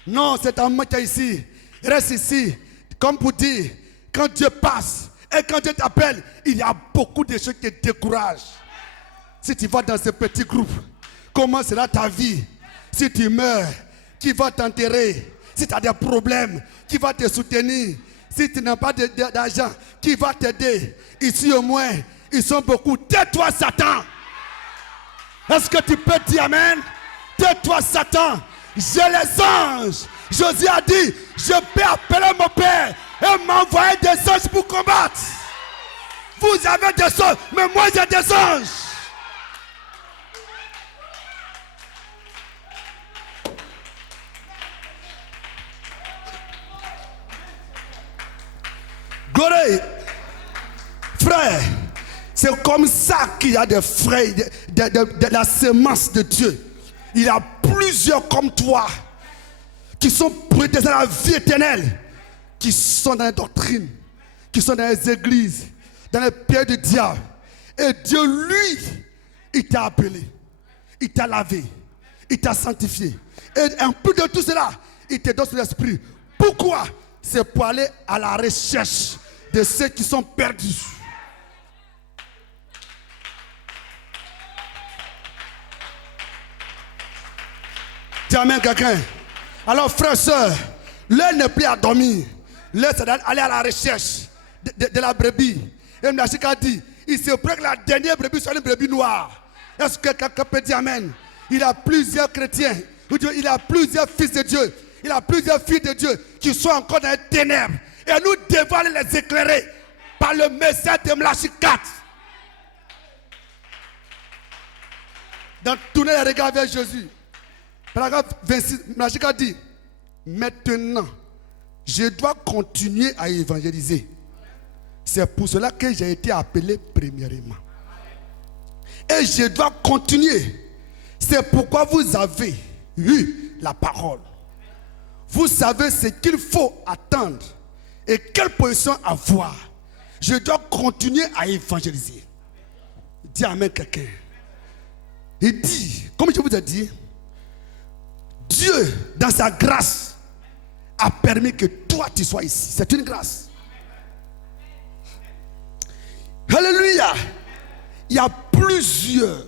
Non, c'est un mec ici. Reste ici. Comme pour dire, quand Dieu passe et quand Dieu t'appelle, il y a beaucoup de choses qui te découragent. Si tu vas dans ce petit groupe, comment sera ta vie? Si tu meurs, qui va t'enterrer? Si tu as des problèmes, qui va te soutenir? Si tu n'as pas d'argent, qui va t'aider? Ici au moins, ils sont beaucoup. Tais-toi, Satan! Est-ce que tu peux dire amen? Tais-toi, Satan! J'ai les anges. Josué a dit, je peux appeler mon Père et m'envoyer des anges pour combattre. Vous avez des anges, mais moi j'ai des anges. Gloire, frère, c'est comme ça qu'il y a des frères, de la semence de Dieu. Il y a plusieurs comme toi qui sont prêtés à la vie éternelle, qui sont dans les doctrines, qui sont dans les églises, dans les pieds du diable. Et Dieu, lui, il t'a appelé, il t'a lavé, Il t'a sanctifié. Et en plus de tout cela, il te donne son esprit. Pourquoi? C'est pour aller à la recherche de ceux qui sont perdus. Dis amen quelqu'un. Alors frères et sœurs, l'heure n'est plus à dormir. L'heure c'est d'aller à la recherche de la brebis. Et Mnachik a dit, il se pourrait que la dernière brebis soit une brebis noire. Est-ce que quelqu'un peut dire amen? Il y a plusieurs chrétiens, il y a plusieurs fils de Dieu, il y a plusieurs filles de Dieu qui sont encore dans les ténèbres. Et nous devons aller les éclairer par le message de Mnachik 4. Donc tournez les regards vers Jésus. Paragraphe 26, Mnachik a dit, maintenant, je dois continuer à évangéliser. C'est pour cela que j'ai été appelé premièrement. Et je dois continuer. C'est pourquoi vous avez eu la parole. Vous savez ce qu'il faut attendre et quelle position avoir. Je dois continuer à évangéliser. Dis amen quelqu'un. Il dit, comme je vous ai dit, Dieu, dans sa grâce, a permis que toi tu sois ici. C'est une grâce. Alléluia. Il y a plusieurs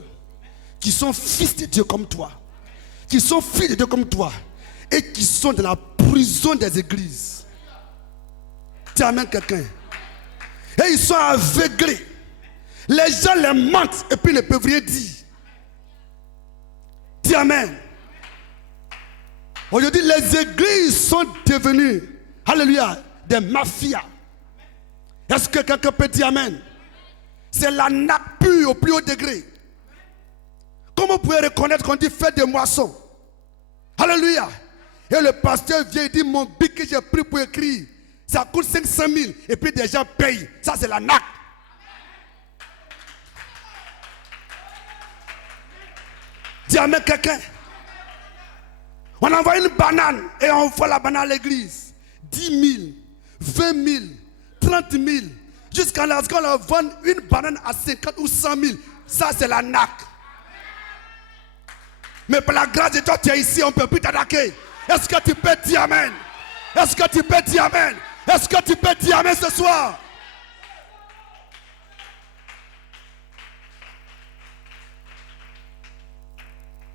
qui sont fils de Dieu comme toi, qui sont filles de Dieu comme toi, et qui sont dans la prison des églises. Tu amènes quelqu'un. Et ils sont aveuglés. Les gens les mentent et puis ils ne peuvent rien dire. Dis amen. Aujourd'hui, les églises sont devenues, alléluia, des mafias. Est-ce que quelqu'un peut dire amen? C'est la nappe pure au plus haut degré. Comment vous pouvez reconnaître qu'on dit faites des moissons? Alléluia. Et le pasteur vient et dit mon bic que j'ai pris pour écrire, ça coûte 500 000 et puis des gens payent. Ça c'est la nappe. Dis amen quelqu'un. On envoie une banane et on voit la banane à l'église. 10 000, 20 000, 30 000. Jusqu'à là, qu'on leur vend une banane à 50 ou 100 000. Ça, c'est la nac. Mais par la grâce de Dieu, tu es ici, on ne peut plus t'attaquer. Est-ce que tu peux dire amen? Est-ce que tu peux dire amen? Est-ce que tu peux dire amen ce soir?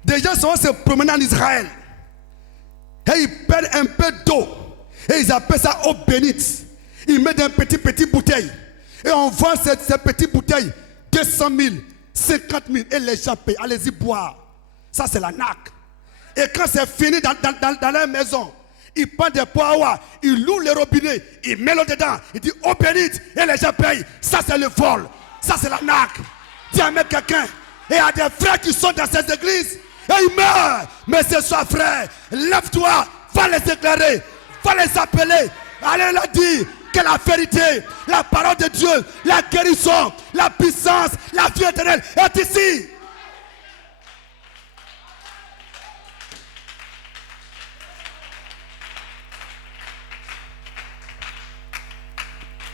Des gens sont se promener en Israël. Et ils perdent un peu d'eau. Et ils appellent ça eau bénite. Ils mettent un petit bouteille. Et on vend ces petites bouteilles 200 000, 50 000. Et les gens payent. Allez-y boire. Ça c'est la nac. Et quand c'est fini dans leur maison, ils prennent des poids, ils louent les robinets, ils mettent l'eau dedans. Ils disent eau bénite. Et les gens payent. Ça c'est le vol. Ça c'est la nac. Dis à quelqu'un. Et il y a des frères qui sont dans ces églises. Et ils meurent. Mais ce soir, frère, lève-toi, va les éclairer, va les appeler. Allez leur dire que la vérité, la parole de Dieu, la guérison, la puissance, la vie éternelle est ici.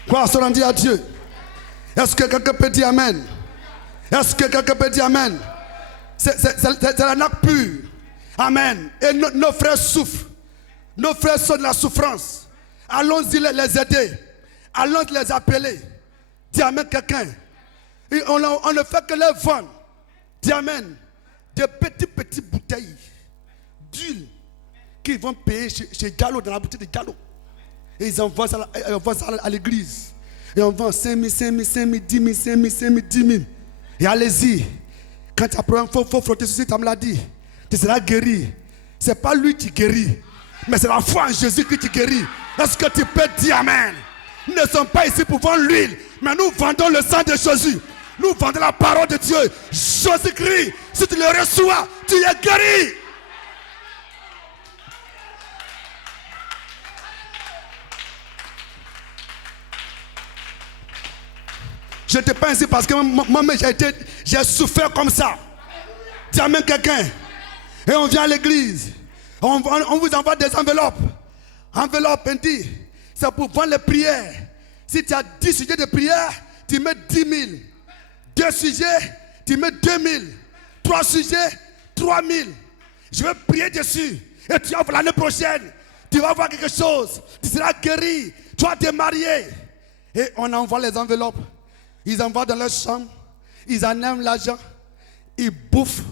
Quoi, se rendre à Dieu? Est-ce que quelqu'un peut dire amen? Est-ce que quelqu'un peut dire amen? C'est la nappe pure. Amen. Et nos frères souffrent. Nos frères sont de la souffrance. Allons-y les aider. Allons les appeler. Dis amen quelqu'un. On ne fait que les vendre. Dis amen. Des petites bouteilles d'huile qu'ils vont payer chez Gallo, dans la boutique de Gallo. Et ils envoient ça à l'église. Et on vend 5 000, 5 000, 5 000, 10 000, 5 000, 5 000, 10 000. Et allez-y. Quand tu as un problème, il faut frotter ceci, tu me l'as dit. Tu seras guéri. Ce n'est pas lui qui guérit, mais c'est la foi en Jésus qui te guérit. Est-ce que tu peux dire amen? Nous ne sommes pas ici pour vendre l'huile, mais nous vendons le sang de Jésus. Nous vendons la parole de Dieu. Jésus-Christ, si tu le reçois, tu es guéri. Je ne te pense ici parce que moi-même j'ai souffert comme ça. Dis amen quelqu'un. Et on vient à l'église. On vous envoie des enveloppes. Enveloppe, on dit, c'est pour vendre les prières. Si tu as 10 sujets de prière, tu mets 10 000. 2 sujets, tu mets 2 000. 3 sujets, 3 000. Je vais prier dessus. Et tu vas voir l'année prochaine. Tu vas voir quelque chose. Tu seras guéri. Tu vas te marier. Et on envoie les enveloppes. Ils envoient dans leur chambre. Ils enlèvent l'argent. Ils bouffent.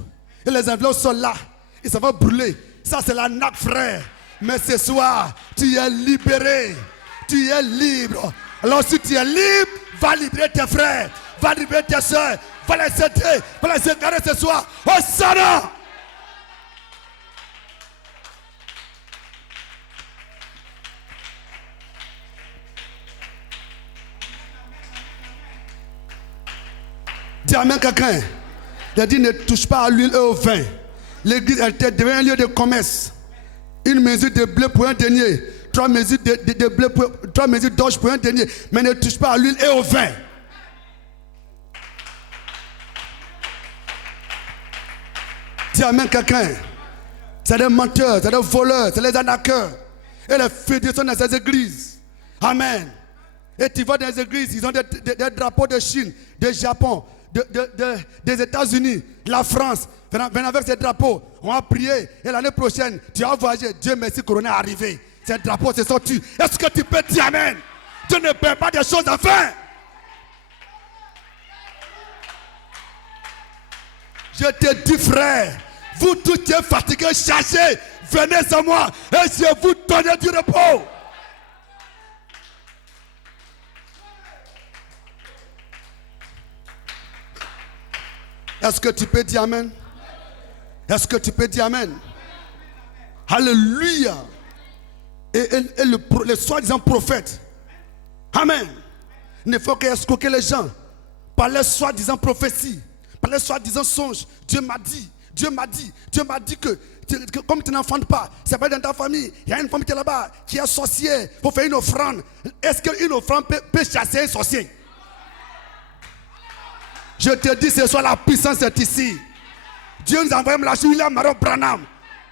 Et les enveloppes sont là. Et ça va brûler. Ça, c'est la nappe, frère. Mais ce soir, tu es libéré. Tu es libre. Alors, si tu es libre, va libérer tes frères. Va libérer tes soeurs. Va les aider. Va les égarer ce soir. Au Sana. Dis amen quelqu'un. Il a dit ne touche pas à l'huile et au vin. L'église était devenu un lieu de commerce. Une mesure de blé pour un denier. 3 mesures de blé pour, 3 mesures d'orge pour un denier. Mais ne touche pas à l'huile et au vin. Dis amen quelqu'un. C'est des menteurs, c'est des voleurs, c'est des arnaqueurs. Et les fédérés sont dans ces églises. Amen. Et tu vas dans les églises, ils ont des drapeaux de Chine, de Japon, des États-Unis, de la France. Venez avec ces drapeaux. On va prier. Et l'année prochaine, tu vas voyager. Dieu merci, Corona est arrivé. Ces drapeaux se sont tus. Est-ce que tu peux dire amen? Dieu ne perd pas des choses en vain. Je te dis, frère, vous tous qui êtes fatigués, cherchez, venez à moi et je vous donne du repos. Est-ce que tu peux dire amen? Est-ce que tu peux dire amen? Alléluia. Et le soi-disant prophète. Amen. Il ne faut qu'escroquer les gens par les soi-disant prophéties, par les soi-disant songes. Dieu m'a dit, Dieu m'a dit, Dieu m'a dit que comme tu n'enfantes pas, c'est pas dans ta famille. Il y a une femme qui est là-bas, qui est sorcière. Il faut faire une offrande. Est-ce qu'une offrande peut chasser un sorcier? Je te dis ce soir, la puissance est ici. Dieu nous a envoyé la Julia Maron Branham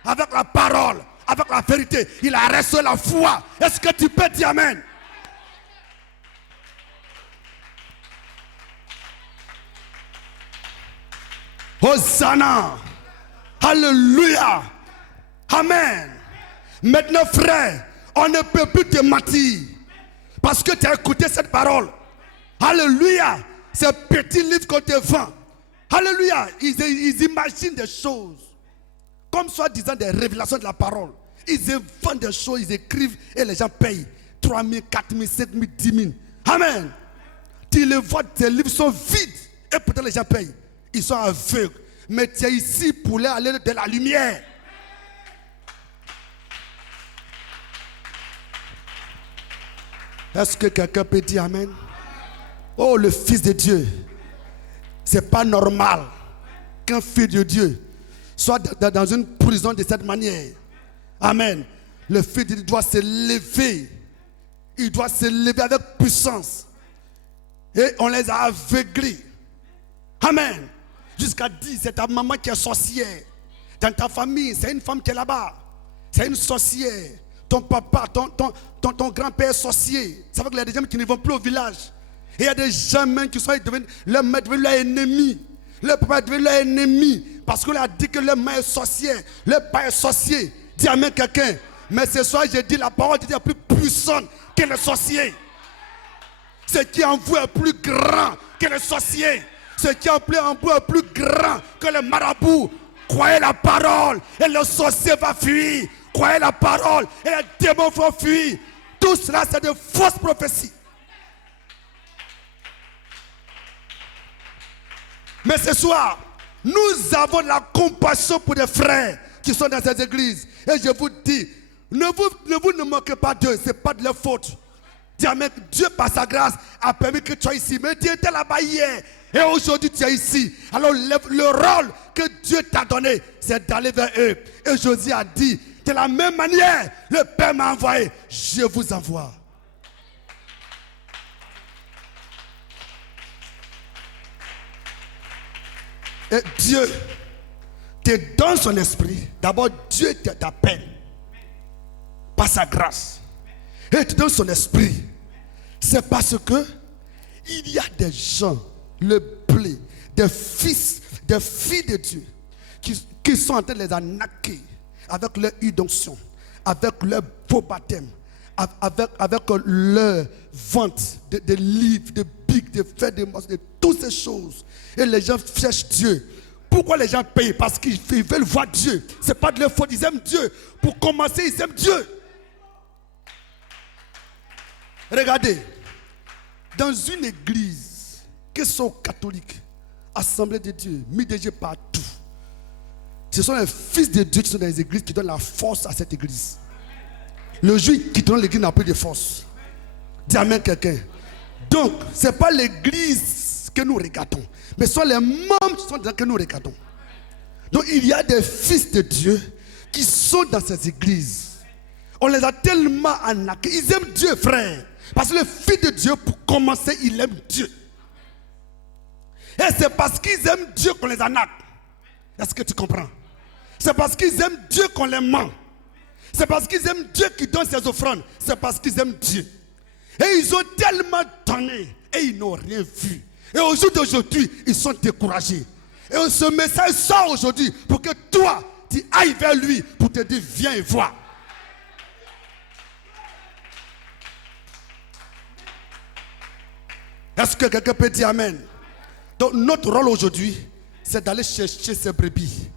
avec la parole, avec la vérité. Il a resté la foi. Est-ce que tu peux dire amen? Hosanna. Alléluia. Amen. Maintenant, frère, on ne peut plus te mentir parce que tu as écouté cette parole. Alléluia. Ces petits livres qu'on te vend. Alléluia. Ils imaginent des choses comme soi-disant des révélations de la parole. Ils inventent des choses, ils écrivent et les gens payent 3 000, 4 000, 7 000, 10 000. Amen. Tu les vois, tes livres sont vides et pourtant les gens payent. Ils sont aveugles. Mais tu es ici pour leur aller de la lumière. Est-ce que quelqu'un peut dire amen? Oh, le Fils de Dieu. C'est pas normal qu'un fils de Dieu soit dans une prison de cette manière. Amen. Le Fils de Dieu doit se lever. Il doit se lever avec puissance. Et on les a aveuglés. Amen. Jusqu'à dire, c'est ta maman qui est sorcière. Dans ta famille, c'est une femme qui est là-bas. C'est une sorcière. Ton papa, ton grand-père est sorcier. Ça veut dire qu'il y a des gens qui ne vont plus au village. Et il y a des gens même qui sont devenus, leur mère est devenu leur ennemi. Leur papa est devenu leur ennemi. Parce qu'on a dit que leur mère est sorcière. Leur père est sorcier. Dis amen quelqu'un. Mais ce soir, je dis la parole de Dieu est plus puissante que le sorcier. Ce qui en vous est plus grand que le sorcier. Ce qui en vous est plus grand que le marabout. Croyez la parole et le sorcier va fuir. Croyez la parole et les démons vont fuir. Tout cela, c'est de fausses prophéties. Mais ce soir, nous avons la compassion pour des frères qui sont dans ces églises. Et je vous dis, ne moquez pas d'eux, ce n'est pas de leur faute. Dieu, par sa grâce, a permis que tu sois ici. Mais tu étais là-bas hier. Et aujourd'hui, tu es ici. Alors, le rôle que Dieu t'a donné, c'est d'aller vers eux. Et Josué a dit, de la même manière, le Père m'a envoyé, je vous envoie. Et Dieu te donne son esprit. D'abord, Dieu t'appelle par sa grâce. Et te donne son esprit. C'est parce que il y a des gens, le blé, des fils, des filles de Dieu, qui sont en train de les arnaquer avec leur d'onction, avec leur faux baptême, avec leur vente de livres, de bics, de fêtes, de monstres, de toutes ces choses. Et les gens cherchent Dieu. Pourquoi les gens payent? Parce qu'ils veulent voir Dieu. Ce n'est pas de leur faute, ils aiment Dieu. Pour commencer, ils aiment Dieu. Regardez, dans une église, que sont catholiques, Assemblée de Dieu, mis de Dieu partout, ce sont les fils de Dieu qui sont dans les églises qui donnent la force à cette église. Le jour qui donne l'église n'a plus de force. Dis amen quelqu'un. Donc, ce n'est pas l'église que nous regardons, mais ce sont les membres qui sont dedans que nous regardons. Donc, il y a des fils de Dieu qui sont dans ces églises. On les a tellement arnaqués. Ils aiment Dieu, frère. Parce que le fils de Dieu, pour commencer, il aime Dieu. Et c'est parce qu'ils aiment Dieu qu'on les arnaque. Est-ce que tu comprends? C'est parce qu'ils aiment Dieu qu'on les ment. C'est parce qu'ils aiment Dieu qui donne ses offrandes. C'est parce qu'ils aiment Dieu. Et ils ont tellement donné et ils n'ont rien vu. Et au jour d'aujourd'hui, ils sont découragés. Et ce message sort aujourd'hui pour que toi, tu ailles vers lui pour te dire, viens et vois. Est-ce que quelqu'un peut dire amen? Donc notre rôle aujourd'hui, c'est d'aller chercher ces brebis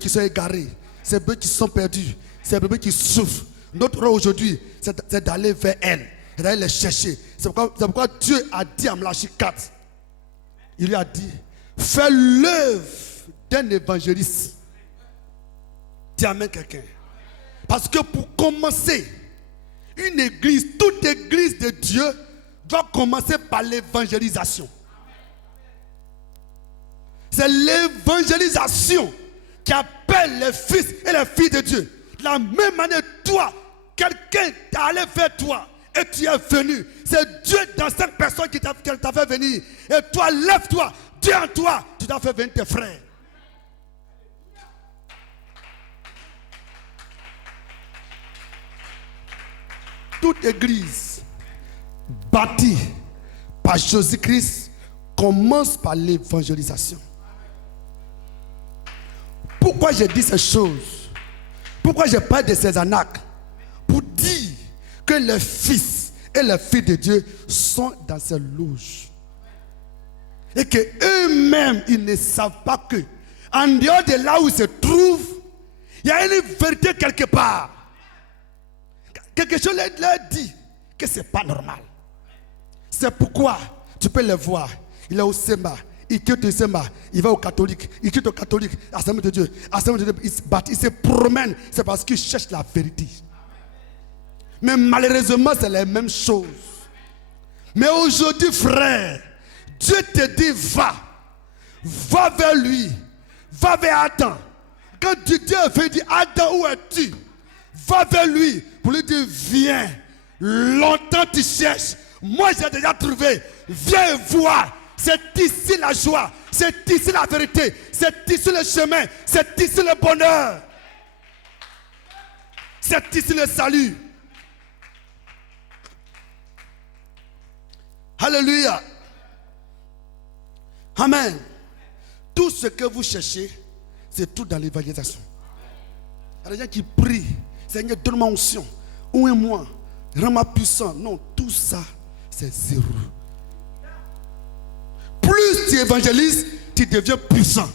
qui sont égarés, ces brebis qui sont perdus, ces brebis qui souffrent. Notre rôle aujourd'hui, c'est d'aller vers elles, et d'aller les chercher. C'est pourquoi Dieu a dit à Malachie 4, il lui a dit, fais l'œuvre d'un évangéliste. Dis amen quelqu'un. Parce que pour commencer, une église, toute église de Dieu doit commencer par l'évangélisation. C'est l'évangélisation qui appelle les fils et les filles de Dieu. De la même manière, toi, quelqu'un est allé vers toi et tu es venu. C'est Dieu dans cette personne qui t'a fait venir. Et toi, lève-toi. Dieu en toi, tu t'as fait venir tes frères. Toute église bâtie par Jésus-Christ commence par l'évangélisation. Pourquoi j'ai dit ces choses? Pourquoi je parle de ces arnaques? Pour dire que les fils et les filles de Dieu sont dans ces loges. Et qu'eux-mêmes, ils ne savent pas que, en dehors de là où ils se trouvent, il y a une vérité quelque part. Quelque chose leur dit que ce n'est pas normal. C'est pourquoi tu peux les voir. Il est au Semba. Il quitte le Semba. Il va au catholique. Il quitte au catholique. Assemblée de Dieu. Assemblée de Dieu. Il se promène. C'est parce qu'il cherche la vérité. Mais malheureusement, c'est la même chose. Mais aujourd'hui, frère, Dieu te dit va. Va vers lui. Va vers Adam. Quand Dieu veut dire Adam, où es-tu? Va vers lui pour lui dire viens. Longtemps tu cherches. Moi j'ai déjà trouvé. Viens voir. C'est ici la joie. C'est ici la vérité. C'est ici le chemin. C'est ici le bonheur. C'est ici le salut. Alléluia. Amen. Tout ce que vous cherchez, c'est tout dans l'évangélisation. Il y a des gens qui prient. Seigneur, donne-moi onction. Où est moi? Rends-moi puissant. Non, tout ça, c'est zéro. Plus tu évangélises, tu deviens puissant.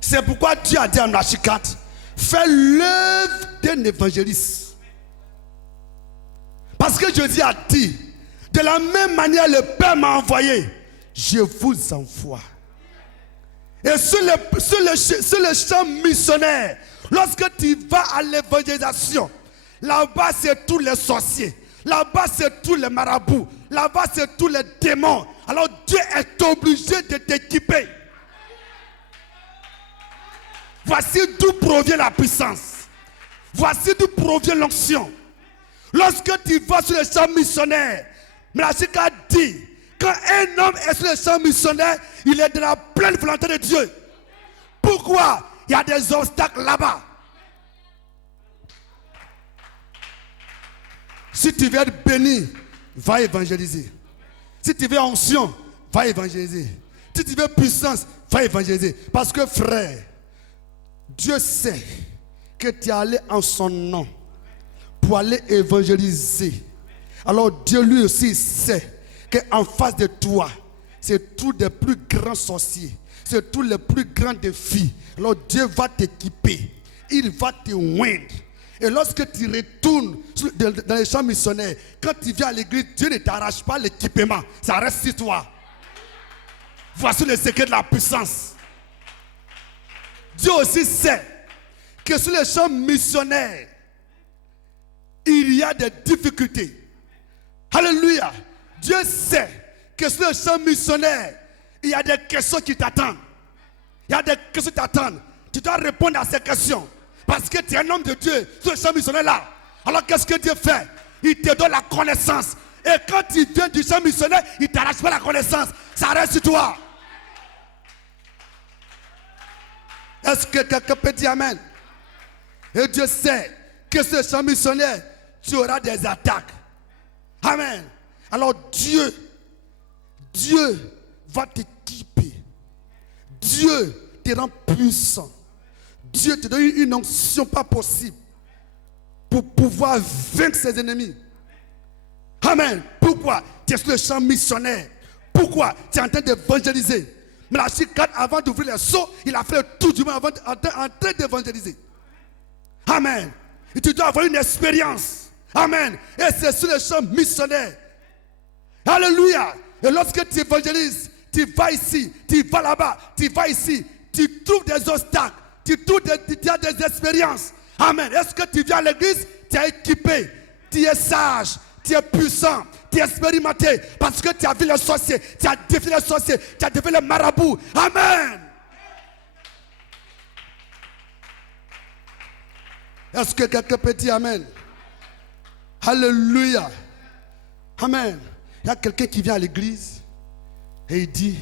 C'est pourquoi Dieu a dit en Malachie 4, fais l'œuvre d'un évangéliste. Parce que Jésus a dit, de la même manière le Père m'a envoyé, je vous envoie. Et sur le champ missionnaire, lorsque tu vas à l'évangélisation, là-bas c'est tous les sorciers, là-bas c'est tous les marabouts, là-bas c'est tous les démons. Alors Dieu est obligé de t'équiper. Voici d'où provient la puissance. Voici d'où provient l'onction. Lorsque tu vas sur le champ missionnaire, Malachie dit, quand un homme est sur le champ missionnaire, il est de la pleine volonté de Dieu. Pourquoi? Il y a des obstacles là-bas. Si tu veux être béni, va évangéliser. Si tu veux onction, va évangéliser. Si tu veux puissance, va évangéliser. Parce que frère, Dieu sait que tu es allé en son nom pour aller évangéliser. Alors Dieu lui aussi sait qu'en face de toi, c'est tous les plus grands sorciers, c'est tous les plus grands défis. Alors Dieu va t'équiper, il va te oindre. Et lorsque tu retournes dans les champs missionnaires, quand tu viens à l'église, Dieu ne t'arrache pas l'équipement, ça reste sur toi. Voici le secret de la puissance. Dieu aussi sait que sur les champs missionnaires, il y a des difficultés. Alléluia. Dieu sait que sur les champs missionnaires, il y a des questions qui t'attendent. Il y a des questions qui t'attendent. Tu dois répondre à ces questions. Parce que tu es un homme de Dieu sur le champ missionnaire là. Alors qu'est-ce que Dieu fait? Il te donne la connaissance. Et quand tu viens du champ missionnaire, il ne t'arrache pas la connaissance. Ça reste sur toi. Est-ce que quelqu'un peut dire amen? Et Dieu sait que ce champ missionnaire, tu auras des attaques. Amen. Alors Dieu va t'équiper. Dieu te rend puissant. Dieu te donne une onction pas possible pour pouvoir vaincre ses ennemis. Amen. Pourquoi? Tu es sur le champ missionnaire. Pourquoi? Tu es en train d'évangéliser. Mais la chicane, avant d'ouvrir les seaux, il a fait le tour du monde en train d'évangéliser. Amen. Et tu dois avoir une expérience. Amen. Et c'est sur le champ missionnaire. Alléluia. Et lorsque tu évangélises, tu vas ici, tu vas là-bas, tu vas ici, tu trouves des obstacles. Tu as des expériences. Amen. Est-ce que tu viens à l'église? Tu es équipé. Tu es sage. Tu es puissant. Tu es expérimenté. Parce que tu as vu les sorciers. Tu as défié les sorciers. Tu as défié les marabouts. Amen. Est-ce que quelqu'un peut dire amen? Alléluia. Amen. Il y a quelqu'un qui vient à l'église et il dit,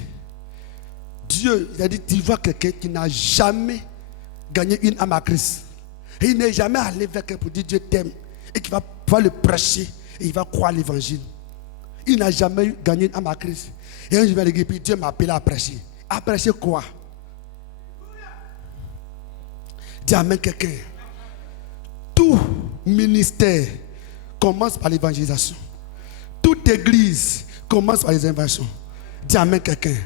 Dieu, il a dit, tu vois quelqu'un qui n'a jamais gagner une âme à Christ. Et il n'est jamais allé vers quelqu'un pour dire Dieu t'aime. Et qui va pouvoir le prêcher. Et il va croire l'évangile. Il n'a jamais gagné une âme à Christ. Et un jour, il va l'église, puis Dieu m'a appelé à prêcher. À prêcher quoi? Dis amen quelqu'un. Tout ministère commence par l'évangélisation. Toute église commence par les inventions. Dis amen quelqu'un.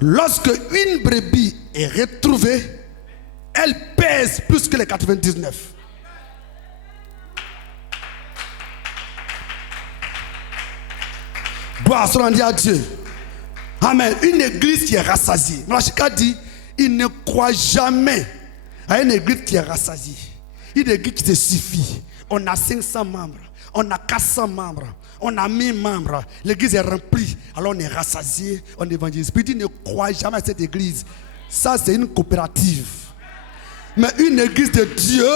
Lorsque une brebis est retrouvée, elle pèse plus que les 99. Gloire soit rendue à Dieu. Amen. Une église qui est rassasiée. Mlachika dit, il ne croit jamais à une église qui est rassasiée. Une église qui se suffit. On a 500 membres, on a 400 membres, on a 1000 membres. L'église est remplie. Alors on est rassasié, on évangélise. Puis il ne croit jamais à cette église. Ça, c'est une coopérative. Mais une église de Dieu,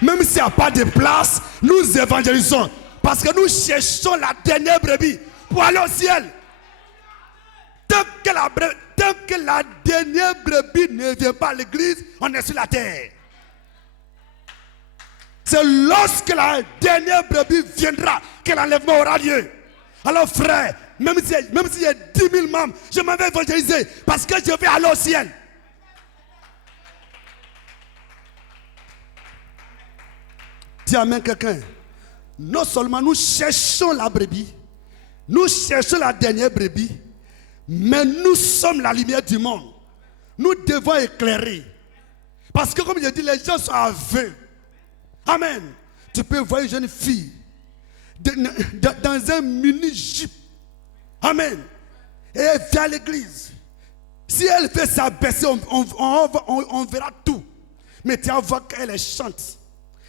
même s'il n'y a pas de place, nous évangélisons. Parce que nous cherchons la dernière brebis pour aller au ciel. Tant que la dernière brebis ne vient pas à l'église, on est sur la terre. C'est lorsque la dernière brebis viendra que l'enlèvement aura lieu. Alors frère, même s'il y a 10 000 membres, je m'en vais évangéliser parce que je vais aller au ciel. Dis amen quelqu'un. Non seulement nous cherchons la brebis, nous cherchons la dernière brebis, mais nous sommes la lumière du monde. Nous devons éclairer. Parce que comme je dis, les gens sont aveugles. Amen. Tu peux voir une jeune fille dans un mini-jeep. Amen. Et elle vient à l'église. Si elle fait s'abaisser, on verra tout. Mais tu vas voir qu'elle chante.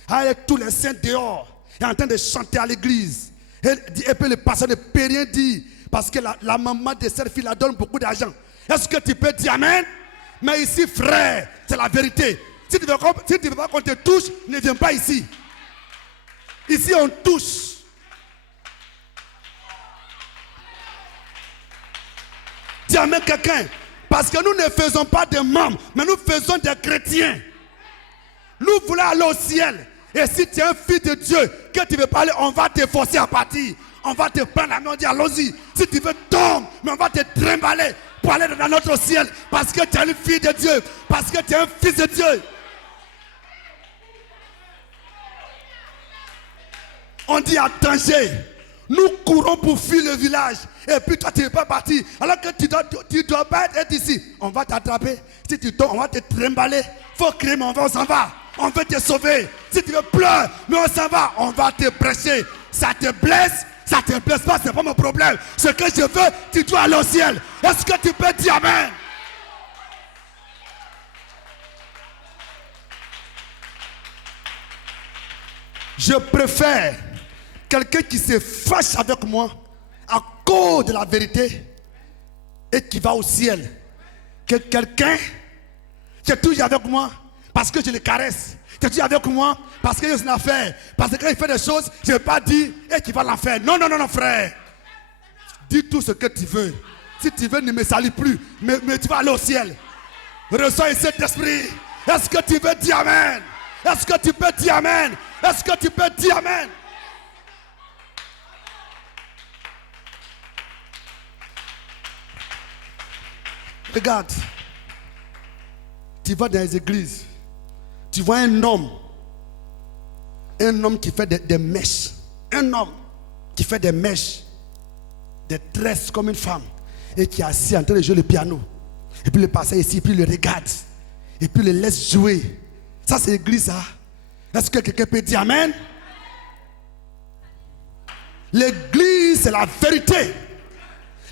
Avec tous les saints dehors. Elle est en train de chanter à l'église. Elle peut le passer ne peut rien dire. Parce que la maman de cette fille la donne beaucoup d'argent. Est-ce que tu peux dire amen? Mais ici, frère, c'est la vérité. Si tu ne veux pas qu'on te touche, ne viens pas ici. Ici, on touche. Dis amen quelqu'un. Parce que nous ne faisons pas de membres, mais nous faisons des chrétiens. Nous voulons aller au ciel. Et si tu es un fils de Dieu, que tu veux parler, on va te forcer à partir. On va te prendre la main, on dit allons-y. Si tu veux, tombe, mais on va te trimballer pour aller dans notre ciel. Parce que tu es une fille de Dieu. Parce que tu es un fils de Dieu. On dit à danger. Nous courons pour fuir le village. Et puis toi, tu ne veux pas partir. Alors que tu dois pas être ici. On va t'attraper. Si tu tombes, on va te trimballer. Il faut crier, mais on s'en va. On veut te sauver. Si tu veux pleurer, mais on s'en va. On va te prêcher. Ça te blesse. Ça ne te blesse pas, ce n'est pas mon problème. Ce que je veux, tu dois aller au ciel. Est-ce que tu peux dire amen? Je préfère quelqu'un qui se fâche avec moi à cause de la vérité et qui va au ciel que quelqu'un qui est toujours avec moi parce que je le caresse, qui est toujours avec moi parce qu'il a une affaire, parce que quand il fait des choses, je ne vais pas dire et qui va l'en faire. Non, non, non, non, frère. Dis tout ce que tu veux. Si tu veux, ne me salis plus, mais tu vas aller au ciel. Reçois cet esprit. Est-ce que tu veux dire amen? Est-ce que tu peux dire amen? Est-ce que tu peux dire amen? Regarde, tu vas dans les églises, tu vois un homme qui fait des mèches, un homme qui fait des mèches, des tresses comme une femme, et qui est assis en train de jouer le piano, et puis le pasteur ici, puis il le regarde, et puis il le laisse jouer. Ça c'est l'église, ça. Est-ce que quelqu'un peut dire amen? L'église c'est la vérité.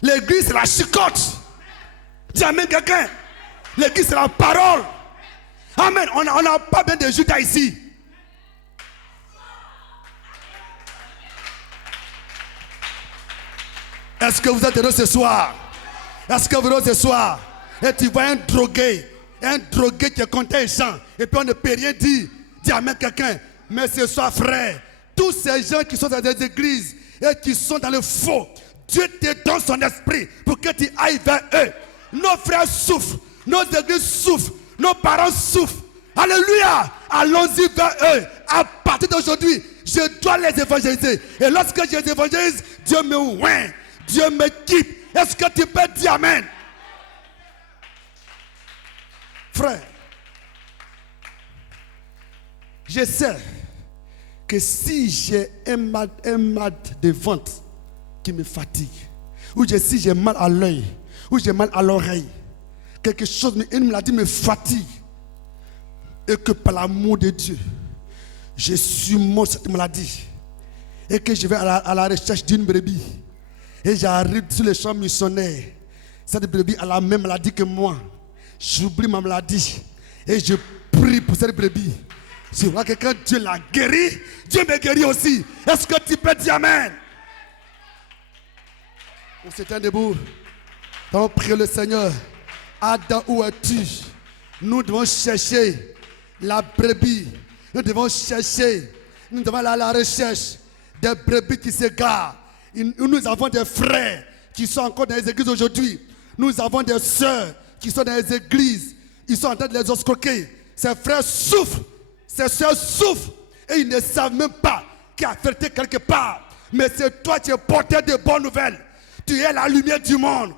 L'église c'est la chicotte. Dis amen quelqu'un. L'église c'est la parole. Amen. On n'a pas bien de Judas ici. Est-ce que vous êtes heureux ce soir? Est-ce que vous êtes heureux ce soir? Et tu vois un drogué qui est content et chant, et puis on ne peut rien dire. Dis amen quelqu'un. Mais ce soir frère, tous ces gens qui sont dans des églises et qui sont dans le faux, Dieu te donne son esprit pour que tu ailles vers eux. Nos frères souffrent, nos églises souffrent, nos parents souffrent. Alléluia. Allons-y vers eux. À partir d'aujourd'hui, je dois les évangéliser. Et lorsque je les évangélise, Dieu me oint, Dieu me quitte. Est-ce que tu peux dire amen? Frère, je sais que si j'ai un mal de ventre qui me fatigue, ou si j'ai mal à l'œil, ou j'ai mal à l'oreille, quelque chose, une maladie me fatigue, et que par l'amour de Dieu, je surmonte cette maladie, et que je vais à la recherche d'une brebis, et j'arrive sur les champs missionnaires, cette brebis a la même maladie que moi, j'oublie ma maladie, et je prie pour cette brebis. Je vois que quand Dieu l'a guéri, Dieu me guérit aussi. Est-ce que tu peux dire amen? On s'éteint debout. On prie le Seigneur. Adam, où es-tu? Nous devons chercher la brebis. Nous devons aller à la recherche des brebis qui s'égarent. Nous avons des frères qui sont encore dans les églises aujourd'hui. Nous avons des sœurs qui sont dans les églises. Ils sont en train de les escroquer. Ces frères souffrent. Ces soeurs souffrent et ils ne savent même pas qu'il y a vérité quelque part. Mais c'est toi qui es porteur de bonnes nouvelles. Tu es la lumière du monde.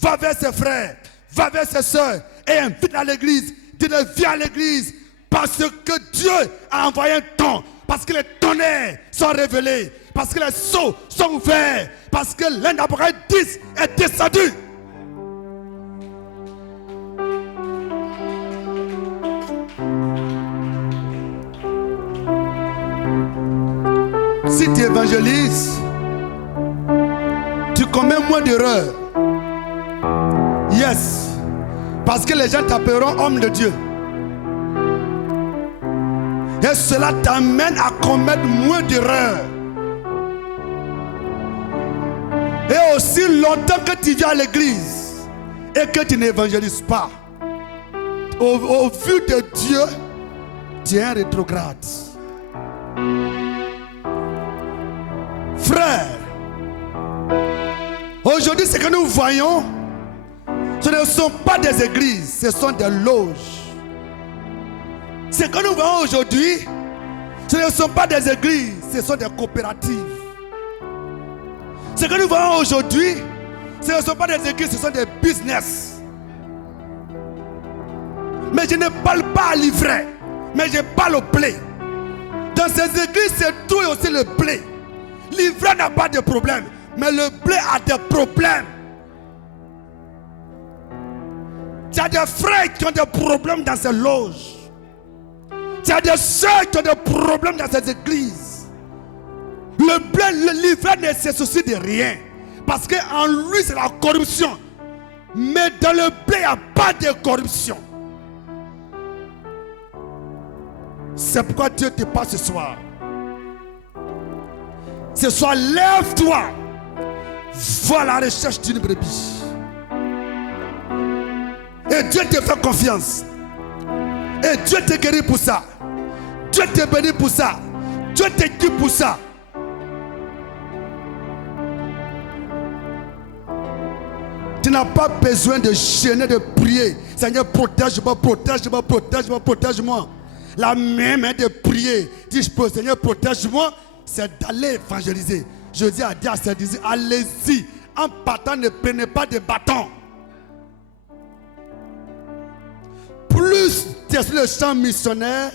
Va vers ses frères, va vers ses soeurs et invite à l'église. Dis-le, viens à l'église parce que Dieu a envoyé un temps. Parce que les tonnerres sont révélés. Parce que les sceaux sont ouverts. Parce que l'un d'Abraham 10 est descendu. Si tu évangélises, tu commets moins d'erreurs. Yes. Parce que les gens t'appelleront homme de Dieu. Et cela t'amène à commettre moins d'erreurs. Et aussi longtemps que tu viens à l'église et que tu n'évangélises pas, au vu de Dieu, tu es un rétrograde. Frère, aujourd'hui ce que nous voyons, ce ne sont pas des églises, ce sont des loges. Ce que nous voyons aujourd'hui, Ce ne sont pas des églises, ce sont des coopératives. Ce que nous voyons aujourd'hui, ce ne sont pas des églises, ce sont des business. Mais je ne parle pas à l'ivraie, mais je parle au blé. Dans ces églises, c'est tout et aussi le blé. L'ivraie n'a pas de problème, mais le blé a des problèmes. Il y a des frères qui ont des problèmes dans ces loges. Il y a des soeurs qui ont des problèmes dans ces églises. Le blé, l'ivraie ne se soucie de rien. Parce qu'en lui, c'est la corruption. Mais dans le blé, il n'y a pas de corruption. C'est pourquoi Dieu te parle ce soir. Ce soir, lève-toi. Va à la recherche d'une brebis. Et Dieu te fait confiance. Et Dieu te guérit pour ça. Dieu te bénit pour ça. Dieu t'équipe pour ça. Tu n'as pas besoin de gêner, de prier. Seigneur, protège-moi, protège-moi, protège-moi, protège-moi. La même main de prier. Dis, Seigneur, protège-moi. C'est d'aller évangéliser. Je dis à Dieu, allez-y. En partant, ne prenez pas de bâton. Plus tu es sur le champ missionnaire,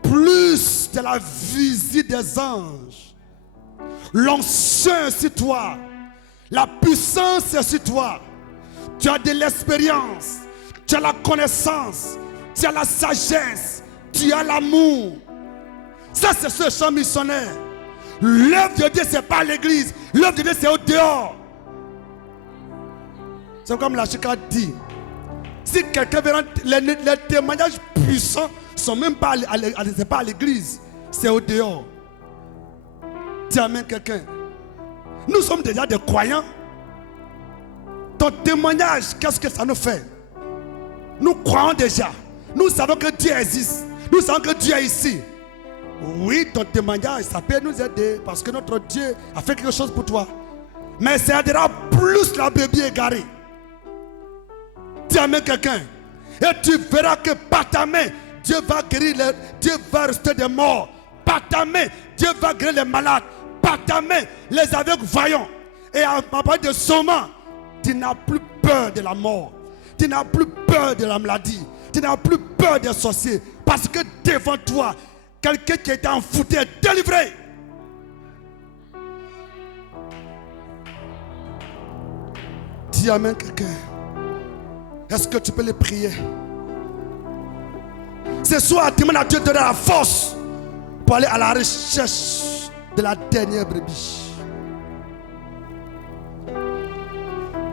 plus tu as la visite des anges. L'onction est sur toi. La puissance est sur toi. Tu as de l'expérience. Tu as la connaissance. Tu as la sagesse. Tu as l'amour. Ça, c'est ce champ missionnaire. L'œuvre de Dieu, ce n'est pas à l'église. L'œuvre de Dieu, c'est au dehors. C'est comme la Chika dit. Si quelqu'un verra, les témoignages puissants ne sont même pas à l'église. C'est au dehors. Tu amènes quelqu'un. Nous sommes déjà des croyants. Ton témoignage, qu'est-ce que ça nous fait? Nous croyons déjà. Nous savons que Dieu existe. Nous savons que Dieu est ici. Oui, ton témoignage, ça peut nous aider parce que notre Dieu a fait quelque chose pour toi. Mais ça aidera plus la brebis égarée. Tu amènes quelqu'un et tu verras que par ta main, Dieu va guérir, Dieu va rester des morts. Par ta main, Dieu va guérir les malades. Par ta main, les aveugles voyants. Et à partir de ce moment, tu n'as plus peur de la mort. Tu n'as plus peur de la maladie. Tu n'as plus peur des sorciers. Parce que devant toi, quelqu'un qui était envoûté est délivré. Dis amen quelqu'un. Est-ce que tu peux les prier? Ce soir, demande à Dieu de donner la force pour aller à la recherche de la dernière brebis.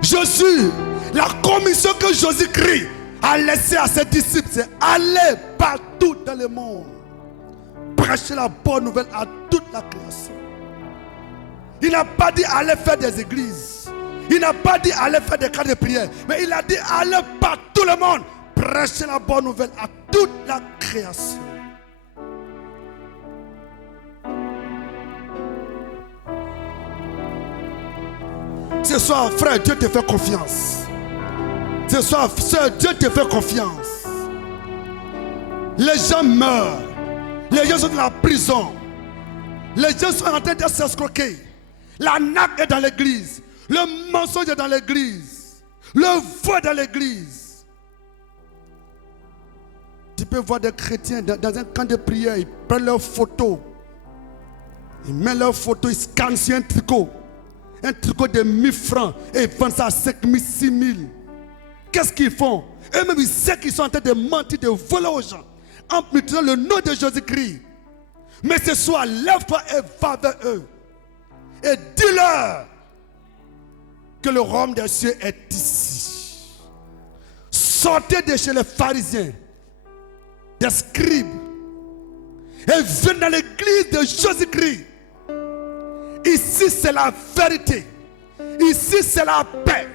Jésus, la commission que Jésus-Christ a laissée à ses disciples, c'est aller partout dans le monde, prêcher la bonne nouvelle à toute la création. Il n'a pas dit aller faire des églises. Il n'a pas dit aller faire des cas de prière. Mais il a dit aller partout le monde, prêcher la bonne nouvelle à toute la création. Ce soir, frère, Dieu te fait confiance. Ce soir, sœur, Dieu te fait confiance. Les gens meurent. Les gens sont dans la prison. Les gens sont en train de s'escroquer. La nappe est dans l'église. Le mensonge est dans l'église. Le vol est dans l'église. Tu peux voir des chrétiens dans un camp de prière. Ils prennent leurs photos. Ils mettent leurs photos. Ils scannent sur un tricot. Un tricot de 1000 francs. Et ils vendent ça à 5000, 6000. Qu'est-ce qu'ils font? Eux-mêmes, ils savent qu'ils sont en train de mentir, de voler aux gens. En utilisant le nom de Jésus-Christ. Mais ce soir, lève-toi et va vers eux. Et dis-leur que le royaume des cieux est ici. Sortez de chez les pharisiens, des scribes, et venez dans l'église de Jésus-Christ. Ici, c'est la vérité. Ici, c'est la paix.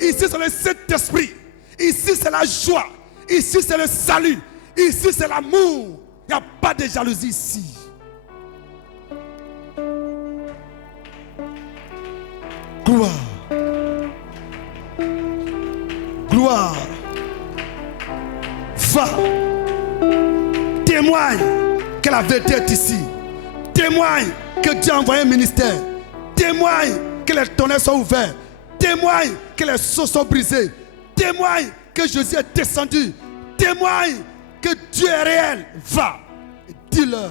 Ici, c'est le Saint-Esprit. Ici, c'est la joie. Ici, c'est le salut. Ici, c'est l'amour. Il n'y a pas de jalousie ici. Gloire. Gloire. Va. Témoigne. que la vérité est ici. Témoigne que Dieu a envoyé un ministère. Témoigne que les tonnerres sont ouverts. Témoigne que les seaux sont brisés. Témoigne que Jésus est descendu. Témoigne que Dieu est réel. Va et dis-leur.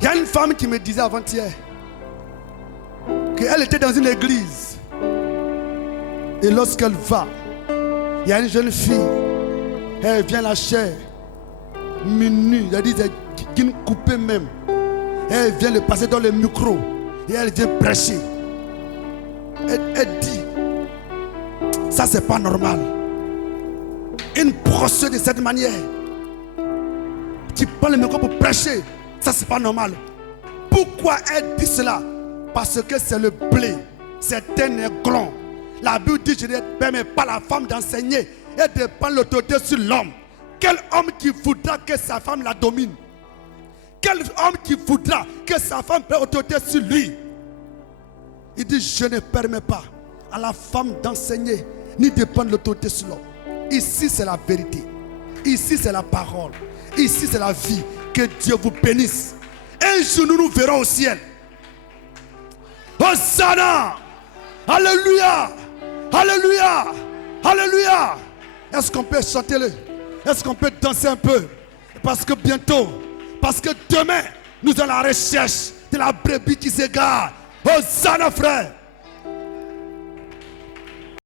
Il y a une femme qui me disait avant-hier qu'elle était dans une église. Et lorsqu'elle va, il y a une jeune fille. Elle vient la chair. Minuit. Elle dit qu'elle coupée même. Elle vient le passer dans le micro. Et elle vient prêcher. Elle dit, ça c'est pas normal. Une brosseuse de cette manière. Tu prends le micro pour prêcher. Ça c'est pas normal. Pourquoi elle dit cela? Parce que c'est le blé. C'est un aiglon. La Bible dit, je ne permets pas la femme d'enseigner et de prendre l'autorité sur l'homme. Quel homme qui voudra que sa femme la domine? Quel homme qui voudra que sa femme prenne l'autorité sur lui? Il dit, je ne permets pas à la femme d'enseigner ni de prendre l'autorité sur l'homme. Ici c'est la vérité. Ici c'est la parole. Ici c'est la vie. Que Dieu vous bénisse. Un jour nous nous verrons au ciel. Hosanna! Alléluia! Alléluia! Alléluia! Est-ce qu'on peut chanter le? Est-ce qu'on peut danser un peu? Parce que bientôt, parce que demain, nous allons à la recherche de la brebis qui s'égare. Hosanna, frère!